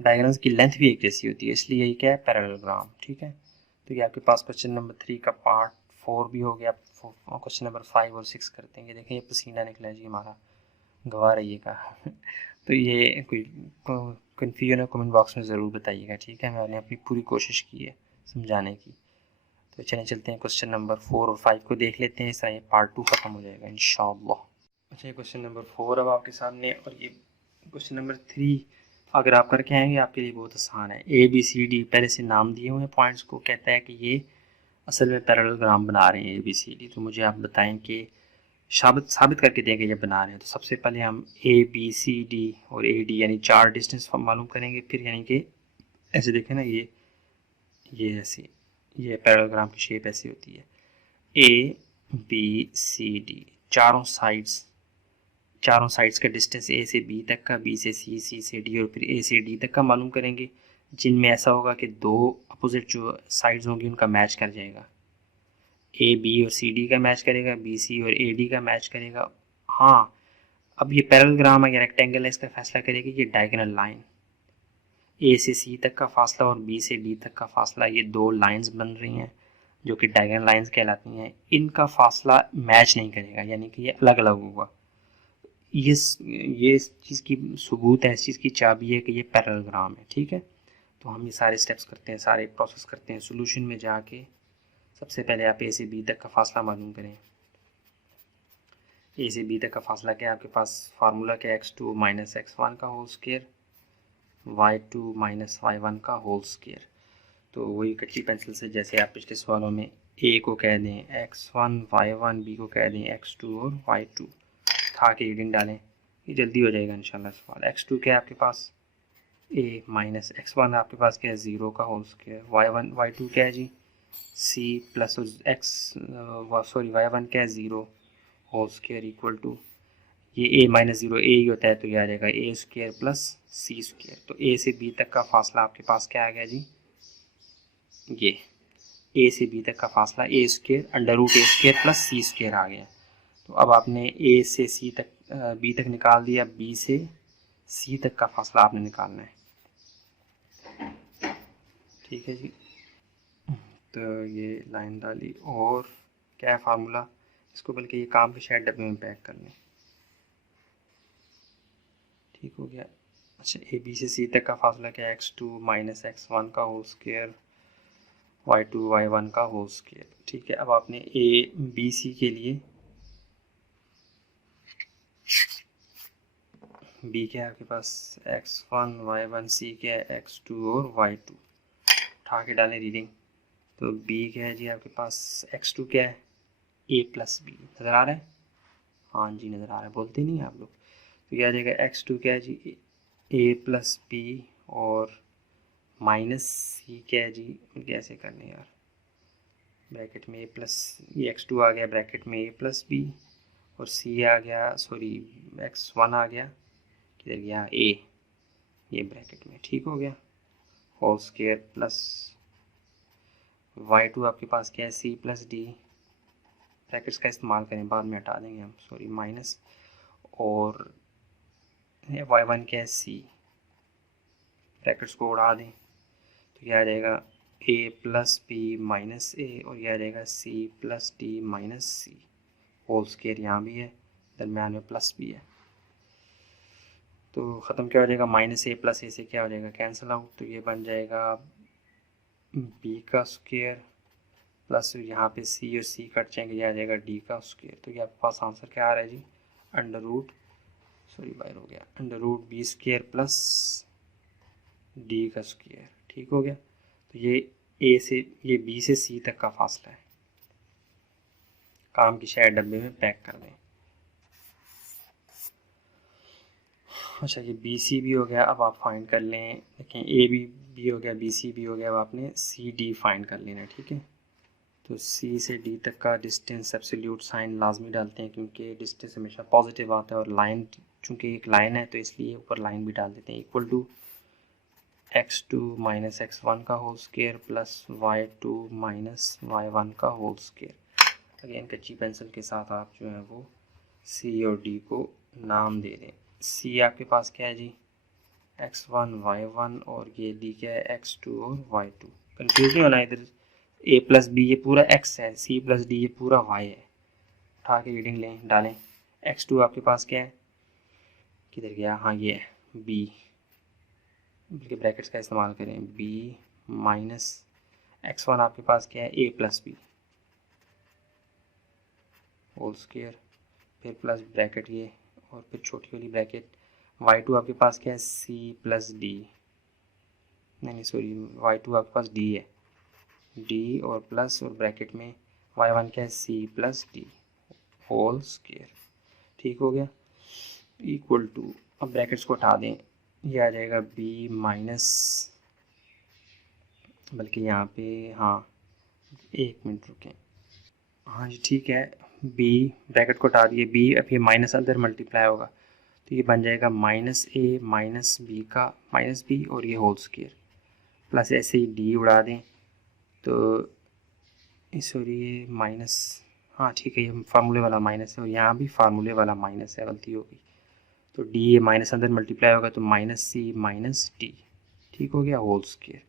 डायगोनल्स की लेंथ भी एक जैसी होती है, इसलिए ये क्या है, पैरेललोग्राम। ठीक है, तो ये आपके पास क्वेश्चन नंबर 3 का पार्ट 4 भी हो गया। क्वेश्चन नंबर 5 और 6 करते हैं। देखें, ये पसीना निकला है जी हमारा, गवा रहिएगा। तो ये कोई कन्फ्यूजन है कमेंट बॉक्स में ज़रूर बताइएगा। ठीक है, मैंने अपनी पूरी कोशिश की है समझाने की। तो चलें चलते हैं क्वेश्चन नंबर 4 और 5 को देख लेते हैं। इस तरह ये पार्ट 2 ख़त्म हो जाएगा इंशाअल्लाह। अच्छा, ये क्वेश्चन नंबर 4 अब आपके सामने, और ये क्वेश्चन नंबर 3 अगर आप करके आएंगे आपके लिए बहुत आसान है। ABCD पहले से नाम दिए हुए हैं पॉइंट्स को, कहता है कि ये असल में पैरेललोग्राम बना रहे हैं ABCD। तो मुझे आप बताएं कि साबित करके देंगे जब बना रहे हैं। तो सबसे पहले हम ABCD और AD यानी 4 डिस्टेंस मालूम करेंगे। फिर यानी कि ऐसे देखें ना, ये ऐसे, ये पैरेललोग्राम की शेप ऐसी होती है। ABCD चारों साइड्स का डिस्टेंस A से B तक का, B से C, C से D और फिर A से D तक का मालूम करेंगे, जिनमें ऐसा होगा कि दो अपोजिट जो साइड्स होंगी उनका मैच कर जाएगा। AB और CD का मैच करेगा, BC और AD का मैच करेगा। हाँ, अब ये पैरेललोग्राम है या रेक्टेंगल है, इसका फैसला करेगी ये डायगोनल लाइन। A से C तक का फासला और B से D तक का फासला, ये दो लाइंस बन रही हैं जो कि डायगोनल लाइंस कहलाती हैं। इनका फासला मैच नहीं करेगा, यानी कि ये अलग अलग होगा। ये इस चीज़ की सबूत है, इस चीज़ की चाबी है कि ये पैरेललोग्राम है। ठीक है, तो हम ये सारे स्टेप्स करते हैं, सारे प्रोसेस करते हैं। सॉल्यूशन में जाके सबसे पहले आप A से B तक का फासला मालूम करें। A से B तक का फासला क्या है आपके पास, फार्मूला क्या है, x2 माइनस x1 का whole square, y2 minus y1 का होल स्क्वायर। तो वही कच्ची पेंसिल से, जैसे आप पिछले सवालों में A को कह दें x1 y1, B को कह दें x2 और y2, था कि रीडिंग डालें, ये जल्दी हो जाएगा इंशाल्लाह सवाल। x2 क्या है आपके पास, a माइनस x1 आपके पास क्या है, 0 का होल स्क्वायर। y2 क्या है जी, c प्लस y1 क्या है, 0 होल स्क्वायर इक्वल टू, ये a माइनस 0 a ही होता है, तो ये आ जाएगा a square plus c square. तो a से b तक का फासला आपके पास क्या आ गया जी, ये a से b तक का फासला a square under root a square plus c square आ गया। तो अब आपने A से C तक B तक निकाल दिया, B से C तक का फासला आपने निकालना है। ठीक है जी, तो ये लाइन डाली और क्या है फार्मूला, इसको बल्कि ये काम के शायद डब्बे में पैक कर लें। ठीक हो गया। अच्छा, AB से C तक का फासला क्या है, x2 माइनस x1 का होल स्क्वायर, y2 y1 का होल स्क्वायर। ठीक है, अब आपने ABC के लिए B क्या है आपके पास, x1 y1, C क्या है x2 और y2, उठा के डालें रीडिंग। तो B क्या है जी आपके पास, x2 क्या है, A प्लस B, नज़र आ रहा है, हाँ जी नज़र आ रहा है, बोलते नहीं आप लोग। तो क्या आ जाएगा, x2 क्या है जी, A प्लस B और माइनस C क्या है जी, कैसे करने यार, ब्रैकेट में A प्लस, ये x2 आ गया ब्रैकेट में A प्लस B और C आ गया, सॉरी x1 आ गया, किधर गया A, ये ब्रैकेट में। ठीक हो गया, होल स्क्वायर प्लस y2 आपके पास क्या है, C प्लस D, ब्रैकेट्स का इस्तेमाल करें, बाद में हटा देंगे हम, सॉरी माइनस, और y1 क्या है C, ब्रैकेट्स को उड़ा दें, तो क्या आ जाएगा A plus B minus A, और यह आ जाएगा C plus D minus C, whole square यहाँ भी है, दरम्यान में प्लस भी है। तो ख़त्म क्या हो जाएगा, माइनस A प्लस A से क्या हो जाएगा, कैंसिल आउट, तो ये बन जाएगा B का स्क्वायर प्लस यहाँ पे C और C कट जाएंगे, यह आ जाएगा D का स्क्वायर। तो ये आपके पास आंसर क्या आ रहा है जी, अंडर रूट, सॉरी बाहर हो गया, under root B square plus D का स्क्वायर। ठीक हो गया, तो ये B से C तक का फासला है। काम की शायद डब्बे में पैक कर दें। अच्छा, ये BC भी हो गया, अब आप फाइंड कर लें, देखें A भी हो गया, BC भी हो गया, अब आपने CD फाइंड कर लेना है। ठीक है, तो C से D तक का डिस्टेंस एब्सोल्यूट साइन लाजमी डालते हैं, क्योंकि डिस्टेंस हमेशा पॉजिटिव आता है, और लाइन चूँकि एक लाइन है तो इसलिए ऊपर लाइन भी डाल देते हैं, equal to x2 minus x1 का whole square plus y2 minus y1 का होल स्क्वायर। अगेन कच्ची पेंसिल के साथ आप जो है वो C और D को नाम दे दें। C आपके पास क्या है जी, x1 y1 और ये डी क्या है x2 और y2। कंफ्यूज नहीं होना, इधर a प्लस बी ये पूरा x है, c प्लस डी ये पूरा y है। उठा के रीडिंग लें, डालें। x2 आपके पास क्या है, किधर गया, हाँ ये है b, बल्कि ब्रैकेट्स का इस्तेमाल करें, b माइनस x1 आपके पास क्या है a plus B whole square, फिर प्लस ब्रैकेट ये और फिर छोटी वाली ब्रैकेट, y2 आपके पास क्या है c प्लस डी, नहीं सॉरी y2 आपके पास d है, d और प्लस और ब्रैकेट में y1 क्या है c plus D whole square. ठीक हो गया, इक्वल टू, अब ब्रैकेट्स को हटा दें, ये आ जाएगा b माइनस, बल्कि यहाँ पे हाँ 1 मिनट रुकें, हाँ जी ठीक है, b ब्रैकेट को हटा दिए, b अब ये माइनस अंदर मल्टीप्लाई होगा तो ये बन जाएगा माइनस a माइनस बी का माइनस b और ये होल स्क्वायर, प्लस ऐसे ही d उड़ा दें तो सॉरी ये माइनस, हाँ ठीक है ये फार्मूले वाला माइनस है और यहाँ भी फार्मूले वाला माइनस है, गलती होगी तो d ये माइनस अंदर मल्टीप्लाई होगा तो माइनस c माइनस डी, ठीक हो गया, होल स्क्वायर।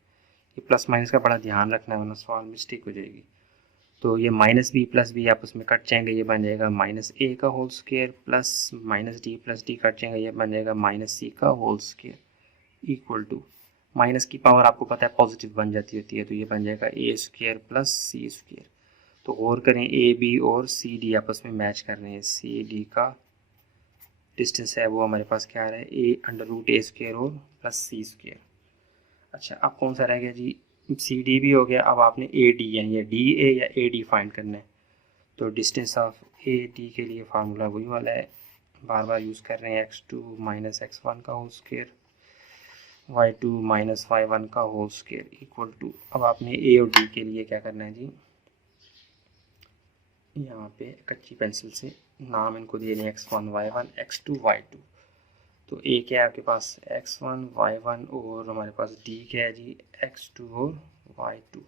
ये प्लस माइनस का बड़ा ध्यान रखना है वरना सवाल मिस्टेक हो जाएगी। तो ये माइनस बी प्लस बी आपस में कट जाएंगे, ये बन जाएगा माइनस ए का whole square plus minus D plus D cut जाएंगे, ये बन जाएगा माइनस सी का whole square equal to, minus की पावर आपको पता है पॉजिटिव बन जाती होती है तो ये बन जाएगा ए स्क्वायर प्लस सी स्क्वायर। तो गौर करें ए बी और सी डी आपस में मैच कर रहे हैं, सी डी का डिस्टेंस है वो हमारे पास क्या आ रहा है A under root A square और प्लस सी स्क्वायर। अच्छा अब कौन सा रह गया जी, सी डी भी हो गया, अब आपने ए डी यानी डी ए या ए डी फाइंड करना है। तो डिस्टेंस ऑफ ए डी के लिए फार्मूला वही वाला है, बार बार यूज़ कर रहे हैं, x2 माइनस x1 का whole square y2 minus y1 का होल स्क्वायर इक्वल टू, अब आपने ए और डी के लिए क्या करना है जी, यहाँ पे कच्ची पेंसिल से नाम इनको दिए हैं x1 y1 x2 y2। तो ए क्या है आपके पास x1 y1 और हमारे पास डी क्या है जी x2 और y2।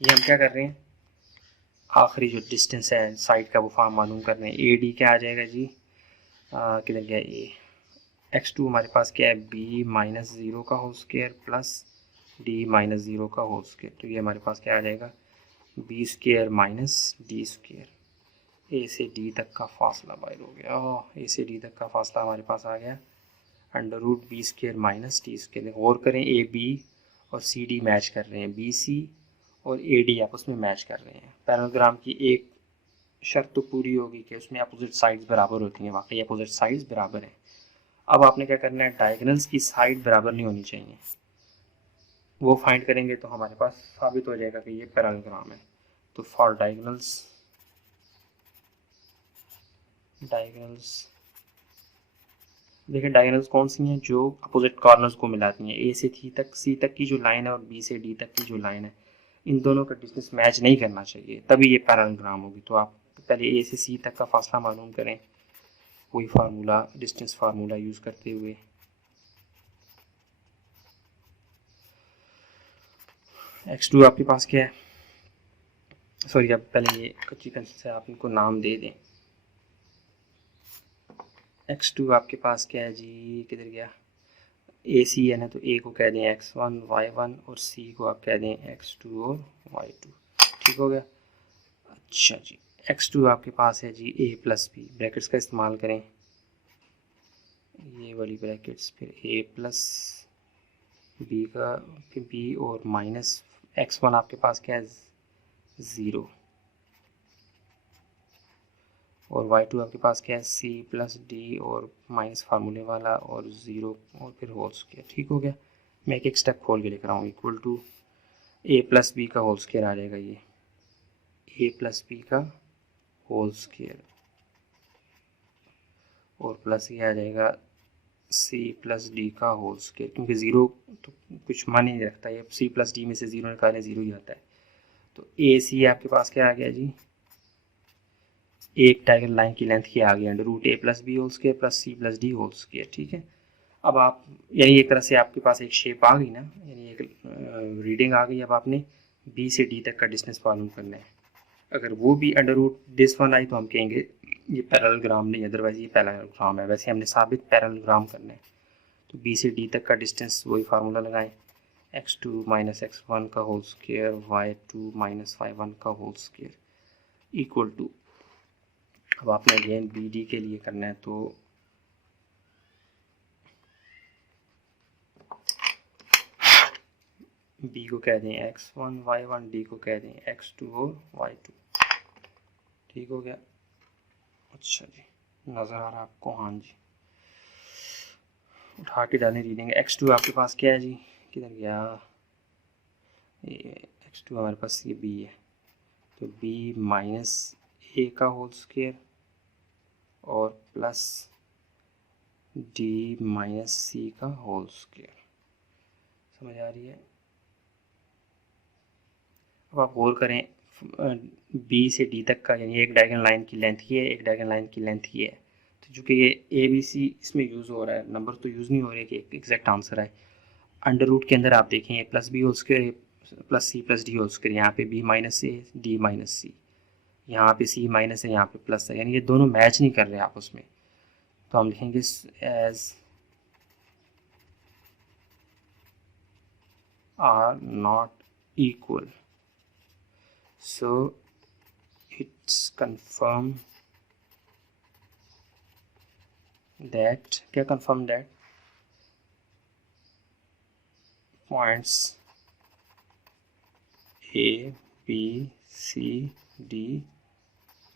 ये हम क्या कर रहे हैं, आखिरी जो डिस्टेंस है साइड का वो फॉर्म मालूम कर रहे हैं। ए डी क्या आ जाएगा जी, किधर गया ए, x2 हमारे पास क्या है b माइनस 0 का whole square plus d minus 0 का होल स्क्वायर, तो ये हमारे पास क्या आ जाएगा b square minus D square. A से डी तक का फासला बाहर हो गया, ए से डी तक का फासला हमारे पास आ गया under root B square minus D square. गौर करें ए बी और सी डी मैच कर रहे हैं, बी सी और ए डी आपस में मैच कर रहे हैं। पैरेललोग्राम की एक शर्त तो पूरी होगी कि उसमें अपोजिट साइड्स बराबर होती हैं, वाकई अपोजिट साइड्स बराबर हैं। अब आपने क्या करना है, डायगोनल्स की साइड बराबर नहीं होनी चाहिए, वो फाइंड करेंगे तो हमारे पास साबित हो जाएगा कि ये पैरेललोग्राम है। तो फॉर डायगोनल्स देखिए डायगोनल्स कौन सी हैं, जो अपोजिट कॉर्नर्स को मिलाती हैं, ए से सी तक की जो लाइन है और बी से डी तक की जो लाइन है, इन दोनों का डिस्टेंस मैच नहीं करना चाहिए तभी ये पैरेललोग्राम होगी। तो आप पहले ए से सी तक का फासला मालूम करें, वही फार्मूला डिस्टेंस फार्मूला यूज़ करते हुए। x2 आपके पास क्या है, सॉरी आप पहले ये कच्ची पेंसिल से आप इनको नाम दे दें। x2 आपके पास क्या है जी, किधर गया, ए सी है ना, तो ए को कह दें x1 y1 और सी को आप कह दें x2 और y2। ठीक हो गया। अच्छा जी x2 आपके पास है जी a प्लस बी, ब्रैकेट्स का इस्तेमाल करें, ये वाली ब्रैकेट्स, फिर a प्लस बी का, फिर b और माइनस x1 आपके पास क्या है 0 और y2 आपके पास क्या है c प्लस डी और माइनस फार्मूले वाला और 0 और फिर होल स्क्वायर। ठीक हो गया। मैं एक एक स्टेप खोल के लिख रहा हूँ, equal to a plus B का होल स्क्वायर आ जाएगा, ये a प्लस बी का होल स्क्वायर और प्लस ये आ जाएगा c प्लस डी का होल स्क्वायर, क्योंकि 0 तो कुछ मान नहीं रखता, ये c प्लस डी में से 0 निकालें 0 ही आता है। तो ए सी आपके पास क्या आ गया जी, एक डायगोनल लाइन की लेंथ की आ गई under root A plus B whole square plus C plus D whole square. ठीक है, अब आप यानी एक तरह से आपके पास एक शेप आ गई ना, यानी एक रीडिंग आ गई। अब आपने बी से डी तक का डिस्टेंस मालूम करना है, अगर वो भी अंडर रूट दिस वन आई तो हम कहेंगे ये पैरेललोग्राम नहीं, अदरवाइज ये पैरेललोग्राम है। वैसे हमने साबित पैरेललोग्राम करना है, तो बी से डी तक का डिस्टेंस वही फार्मूला लगाएं, x2 माइनस x1 का whole square y2 minus y1 का होल स्क्वायर इक्वल टू, अब आपने अगेन बी डी के लिए करना है तो बी को कह दें x1 y1, डी को कह दें x2 और y2। ठीक हो गया। अच्छा जी, नज़र आ रहा है आपको? हाँ जी, उठा के डालें रीडिंग। x2 आपके पास क्या है जी, किधर गया ये x2? हमारे पास ये b है, तो b माइनस a का होल स्क्वायर और प्लस d माइनस c का होल स्क्वायर। समझ आ रही है? अब आप गौर करें, बी से डी तक का यानी एक डायगोनल लाइन की लेंथ ये है, एक डायगोनल लाइन की लेंथ ये है। तो चूँकि ये ए बी सी इसमें यूज़ हो रहा है, नंबर तो यूज़ नहीं हो रहे कि एक एग्जैक्ट आंसर है। अंडर रूट के अंदर आप देखें A plus B whole square plus C plus D whole square, यहाँ पे B minus A D minus C, यहाँ पे सी माइनस है यहाँ पे प्लस है, यानी ये दोनों मैच नहीं कर रहे आपस में। तो हम लिखेंगे as are not equal, so it's confirmed that, क्या confirm that points A B C D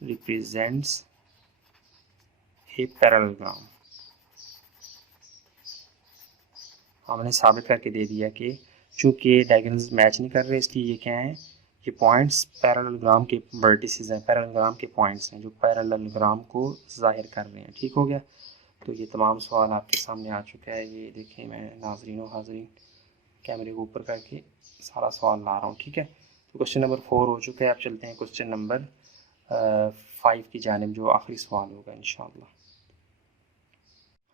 represents a parallelogram। हमने साबित करके दे दिया कि चूँकि डायगोनल्स मैच नहीं कर रहे, इसलिए ये क्या है, ये पॉइंट्स पैरेललोग्राम के वर्टिसेस हैं, पैरेललोग्राम के पॉइंट्स हैं जो पैरेललोग्राम को जाहिर कर रहे हैं। ठीक हो गया। तो ये तमाम सवाल आपके सामने आ चुका है। ये देखिए, मैं नाज़रीन व हाज़रीन कैमरे को ऊपर करके सारा सवाल ला रहा हूँ। ठीक है, तो क्वेश्चन नंबर 4 हो चुका है। अब चलते हैं क्वेश्चन नंबर 5 की जानिब, जो आखिरी सवाल होगा इंशाअल्लाह।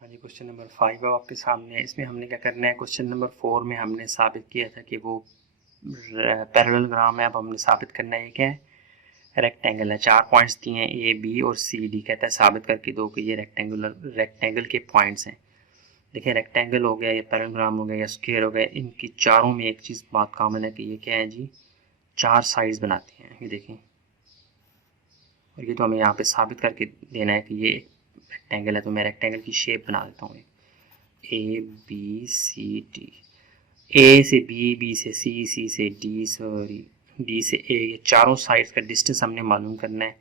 हाँ जी, क्वेश्चन नंबर 5 अब आपके सामने है। इसमें हमने क्या करना है, क्वेश्चन नंबर 4 में हमने साबित किया था कि वो पैरेललोग्राम है। अब हमने साबित करना है क्या है, रेक्टेंगल है। 4 पॉइंट्स दिए हैं ए बी और सी डी, कहता है साबित करके दो कि ये रेक्टेंगल के पॉइंट्स हैं। देखिए, रेक्टेंगल हो गया या पैरेललोग्राम हो गया या स्क्वायर हो गया, इनकी चारों में एक चीज़ बात कॉमन है कि ये क्या है जी, 4 साइड्स बनाते हैं। ये देखें, और ये तो हमें यहाँ पे साबित करके देना है कि ये रेक्टेंगल है। तो मैं रेक्टेंगल की शेप बना देता हूँ, ए बी सी डी, ए से बी, बी से सी, सी से डी, सॉरी डी से ए, ये चारों साइड्स का डिस्टेंस हमने मालूम करना है।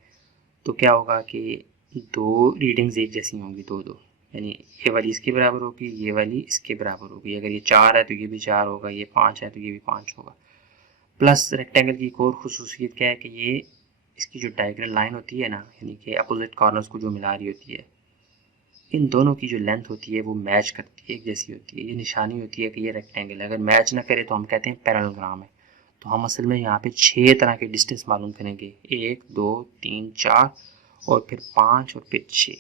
तो क्या होगा कि दो रीडिंग्स एक जैसी होंगी, दो दो, यानी ये वाली इसके बराबर होगी, ये वाली इसके बराबर होगी। अगर ये 4 है तो ये भी 4 होगा, ये 5 है तो ये भी 5 होगा। प्लस रेक्टेंगल की एक और खुसूसियत क्या है कि ये इसकी जो डायगोनल लाइन होती है ना, यानी कि अपोजिट कॉर्नर्स को जो मिला रही होती है, इन दोनों की जो लेंथ होती है वो मैच करती है, एक जैसी होती है। ये निशानी होती है कि ये रेक्टेंगल है। अगर मैच ना करे तो हम कहते हैं पैरेललोग्राम है। तो हम असल में यहाँ पे 6 तरह के डिस्टेंस मालूम करेंगे, 1 2 3 4 और फिर 5 और फिर 6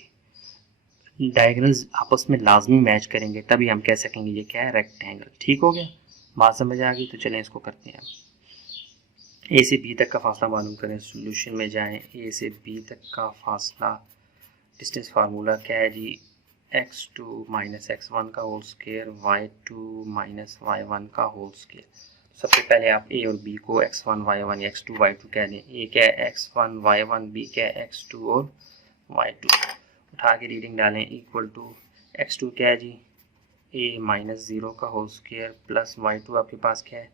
डायगोनल्स आपस में लाजमी मैच करेंगे, तभी हम कह सकेंगे ये क्या है, रेक्टेंगल। ठीक हो गया, बात समझ आ गई? तो चलें इसको करते हैं। ए से बी तक का फासला मालूम करें, सोल्यूशन में जाएं। ए से बी तक का फासला, डिस्टेंस फार्मूला क्या है जी, x2 माइनस x1 का whole square y2 minus y1 का होल स्क्वायर। सबसे पहले आप a और b को x1 y1 या x2 y2 कह दें। a क्या है x1 y1, b क्या है x2 और y2। उठा के रीडिंग डालें, इक्वल टू x2 क्या है जी, a माइनस 0 का होल स्क्वायर प्लस y2 आपके पास क्या है,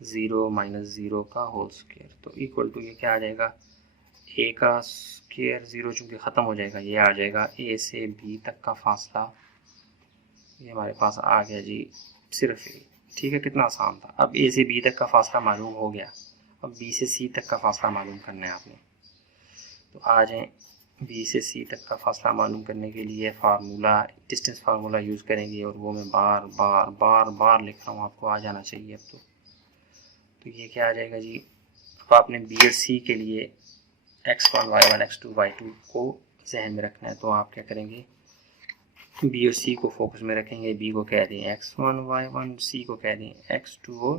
0 माइनस 0 का होल स्क्वायर। तो इक्वल टू ये क्या आ जाएगा, ए का स्क्वायर, 0 चूँकि ख़त्म हो जाएगा, ये आ जाएगा ए से बी तक का फासला। ये हमारे पास आ गया जी सिर्फ ए। ठीक है, कितना आसान था। अब ए से बी तक का फासला मालूम हो गया, अब बी से सी तक का फासला मालूम करना है आपने। तो आ जाएँ, बी से सी तक का फासला मालूम करने के लिए फार्मूला, डिस्टेंस फार्मूला यूज़ करेंगे, और वो मैं बार बार बार बार लिख रहा हूँ, आपको आ जाना चाहिए अब तो ये क्या आ जाएगा जी, अब आपने बी और सी के लिए x1 y1 x2 y2 को जहन में रखना है। तो आप क्या करेंगे, बी और सी को फोकस में रखेंगे। बी को कह दें x1 y1, सी को कह दें x2 और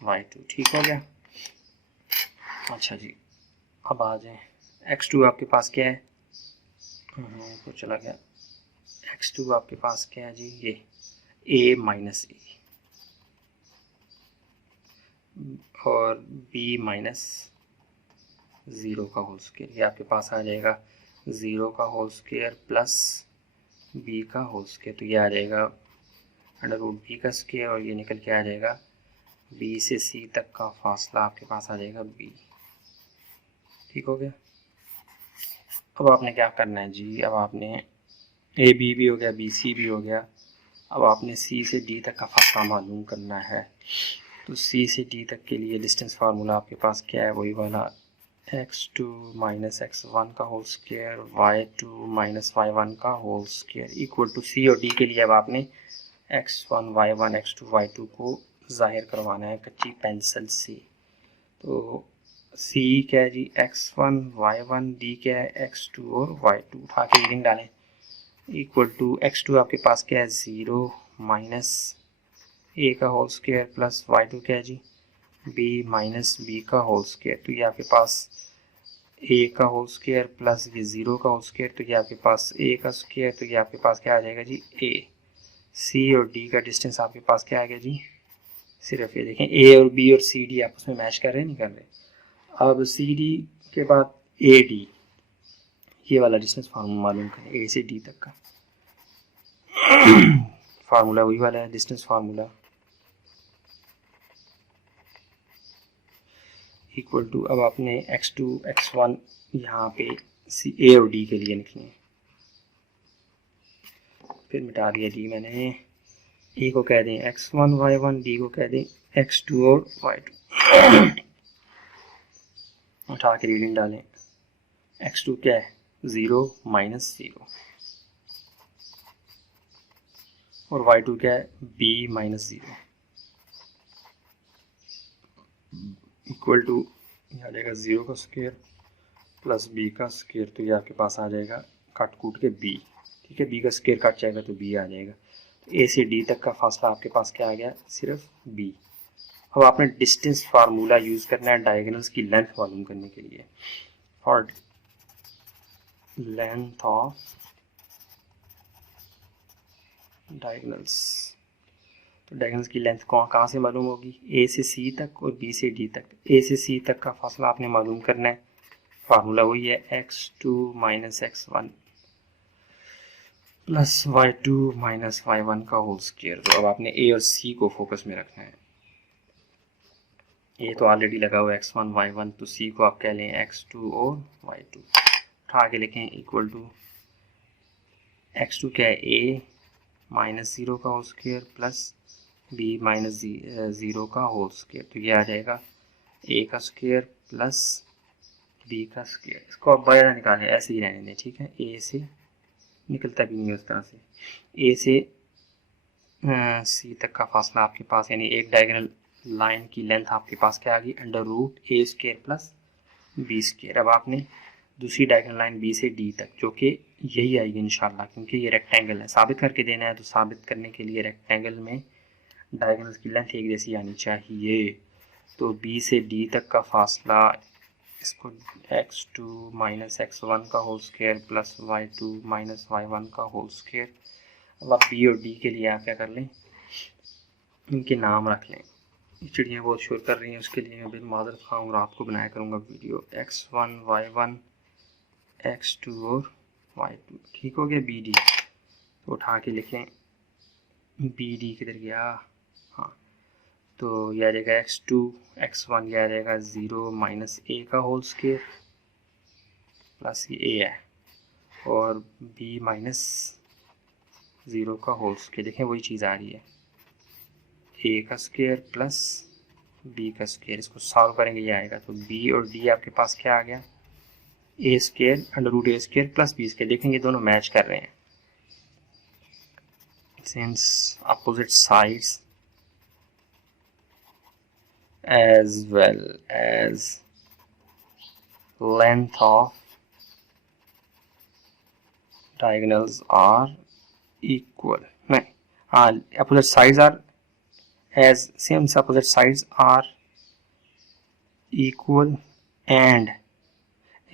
y2। ठीक हो गया। अच्छा जी, अब आ जाए, x2 आपके पास क्या है, तो चला गया, x2 आपके पास क्या है जी, ये a माइनस ए और b माइनस 0 का होल स्क्वायर, ये आपके पास आ जाएगा 0 का होल स्क्वायर प्लस b का होल स्क्वायर, तो ये आ जाएगा अंडर रूट b का स्क्वायर और ये निकल के आ जाएगा b से c तक का फासला आपके पास आ जाएगा b। ठीक हो गया। अब आपने क्या करना है जी, अब आपने ए बी भी हो गया, बी सी भी हो गया, अब आपने सी से डी तक का फासला मालूम करना है। तो सी से डी तक के लिए डिस्टेंस फार्मूला आपके पास क्या है, वही वाला x2 माइनस x1 का whole square y2 minus y1 का होल स्क्वायर इक्वल टू सी और डी के लिए अब आपने x1 y1 x2 y2 को जाहिर करवाना है कच्ची पेंसिल से। तो c क्या है जी, x1 y1, d क्या है x2 और y2, उठा के रीडिंग डालें इक्वल टू x2 आपके पास क्या है 0 माइनस a का होल स्क्वायर प्लस y2 क्या है जी b माइनस b का होल स्क्वायर, तो ये आपके पास a का होल स्क्वायर प्लस ये 0 का होल स्क्वायर, तो ये आपके पास a का स्क्वायर, तो ये आपके पास क्या आ जाएगा जी a। c और d का डिस्टेंस आपके पास क्या आ गया जी, सिर्फ ये देखें a और b और c d आपस में मैच कर रहे हैं, नहीं कर रहे। अब c d के बाद a d, ये वाला डिस्टेंस फार्मूला मालूम करें a से d तक का फार्मूला वही वाला है डिस्टेंस फार्मूला इक्वल टू, अब आपने x2 x1 यहाँ पे सी a और d के लिए लिखने हैं, फिर मिटा दिया d मैंने, a को कह दें x1 y1, d को कह दें x2 और y2, उठा के रीडिंग डालें। x2 क्या है 0 माइनस 0 और y2 क्या है b माइनस 0 इक्वल टू आ जाएगा 0 का स्क्वायर प्लस b का स्क्वायर, तो ये आपके पास आ जाएगा काट कूट के b। ठीक है, b का स्क्वायर कट जाएगा तो b आ जाएगा। तो a से d तक का फासला आपके पास क्या आ गया, सिर्फ b। अब आपने डिस्टेंस फार्मूला यूज करना है डायगोनल्स की लेंथ मालूम करने के लिए। फॉर लेंथ ऑफ डायगोनल्स, तो डायगोनल्स की लेंथ कहाँ से मालूम होगी, a से c तक और b से d तक। a से c तक का फासला आपने मालूम करना है, फार्मूला वही है x2 minus x1 plus y2 minus y1 का होल स्क्वायर। तो अब आपने a और c को फोकस में रखना है। a तो ऑलरेडी लगा हुआ है x1 y1, तो c को आप कह लें x2 और y2, उठा के लिखें इक्वल टू x2 क्या है a माइनस 0 का whole square plus b minus 0 का होल स्क्वायर, तो ये आ जाएगा a का स्क्वायर प्लस b का स्क्वायर। इसको आप बाहर निकालें, ऐसे ही रहने दें। ठीक है, a से निकलता भी नहीं उस तरह से, a से c तक का फासला आपके पास, यानी एक डायगोनल लाइन की लेंथ आपके पास क्या आ गई, under root a square plus b square. अब आपने दूसरी डायगोनल लाइन b से d तक, जो कि यही आएगी इंशाल्लाह, क्योंकि ये रेक्टेंगल है, साबित करके देना है, तो साबित करने के लिए रेक्टेंगल में डायगोनल्स की लेंथ एक जैसी आनी चाहिए। तो b से d तक का फासला, इसको x2 माइनस x1 का whole square plus y2 minus y1 का होल स्क्वायर। अब आप b और d के लिए आप क्या कर लें, इनके नाम रख लें। चिड़ियाँ बहुत शोर कर रही हैं, उसके लिए मैं बिल माजरत खां और आपको बनाया करूँगा वीडियो। x1 y1 x2 और y2। ठीक हो गया, bd तो उठा के लिख लें, bd किधर गया, हाँ, तो यह आ जाएगा x2 x1, यह आ जाएगा 0 माइनस a का होल स्क्वायर प्लस ये a है, और b माइनस 0 का होल स्क्वायर, देखें वही चीज़ आ रही है, a का स्क्वायर प्लस b का स्क्वायर। इसको सॉल्व करेंगे, ये आएगा, तो b और d आपके पास क्या आ गया, a square under root a square plus b square. देखेंगे दोनों मैच कर रहे हैं, since opposite sides as well as length of diagonals are equal. नहीं, opposite sides are as same, opposite sides are equal and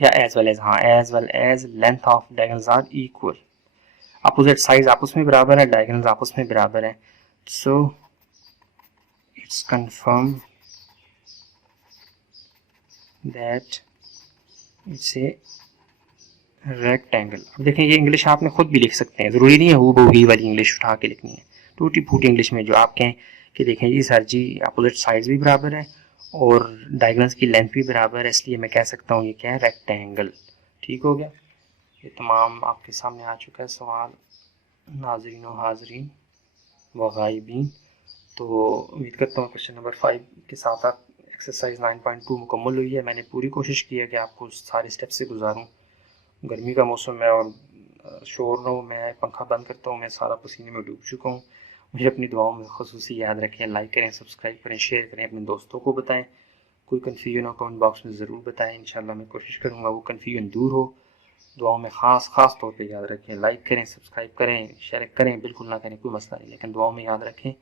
या as well as, हाँ, as well as length of diagonals are equal. Opposite side आपस में बराबर है, diagonals आपस में बराबर है, so it's confirmed that it's a rectangle. अब देखें ये इंग्लिश आपने खुद भी लिख सकते हैं, ज़रूरी नहीं है हूबहू ही वाली इंग्लिश उठा के लिखनी है, टूटी फूटी इंग्लिश में जो आप कहें कि देखें जी सर जी अपोजिट साइड्स भी बराबर है और डायगोनल्स की लेंथ भी बराबर है, इसलिए मैं कह सकता हूँ ये क्या है, रेक्टेंगल। ठीक हो गया, ये तमाम आपके सामने आ चुका है सवाल नाज़रीन व हाज़रीन व गायबीन। तो उम्मीद करता हूँ क्वेश्चन नंबर 5 के साथ एक्सरसाइज 9.2 मुकम्मल हुई है। मैंने पूरी कोशिश की है कि आपको सारे स्टेप से गुजारूँ। गर्मी का मौसम है और शोर ना हो, मैं पंखा बंद करता हूँ, मैं सारा पसीने में डूब चुका हूँ। मुझे अपनी दुआओं में ख़ुसूसी याद रखें, लाइक करें, सब्सक्राइब करें, शेयर करें, अपने दोस्तों को बताएं। कोई कन्फ्यूजन हो कमेंट बॉक्स में ज़रूर बताएं, इंशाल्लाह मैं कोशिश करूँगा वो कन्फ्यूजन दूर हो। दुआओं में ख़ास तौर पे याद रखें, लाइक करें, सब्सक्राइब करें, शेयर करें, बिल्कुल ना करें कोई मसला नहीं, लेकिन दुआओं में याद रखें।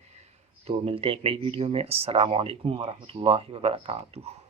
तो मिलते हैं एक नई वीडियो में। अस्सलामु अलैकुम वरहमतुल्लाहि वबरकातुहू।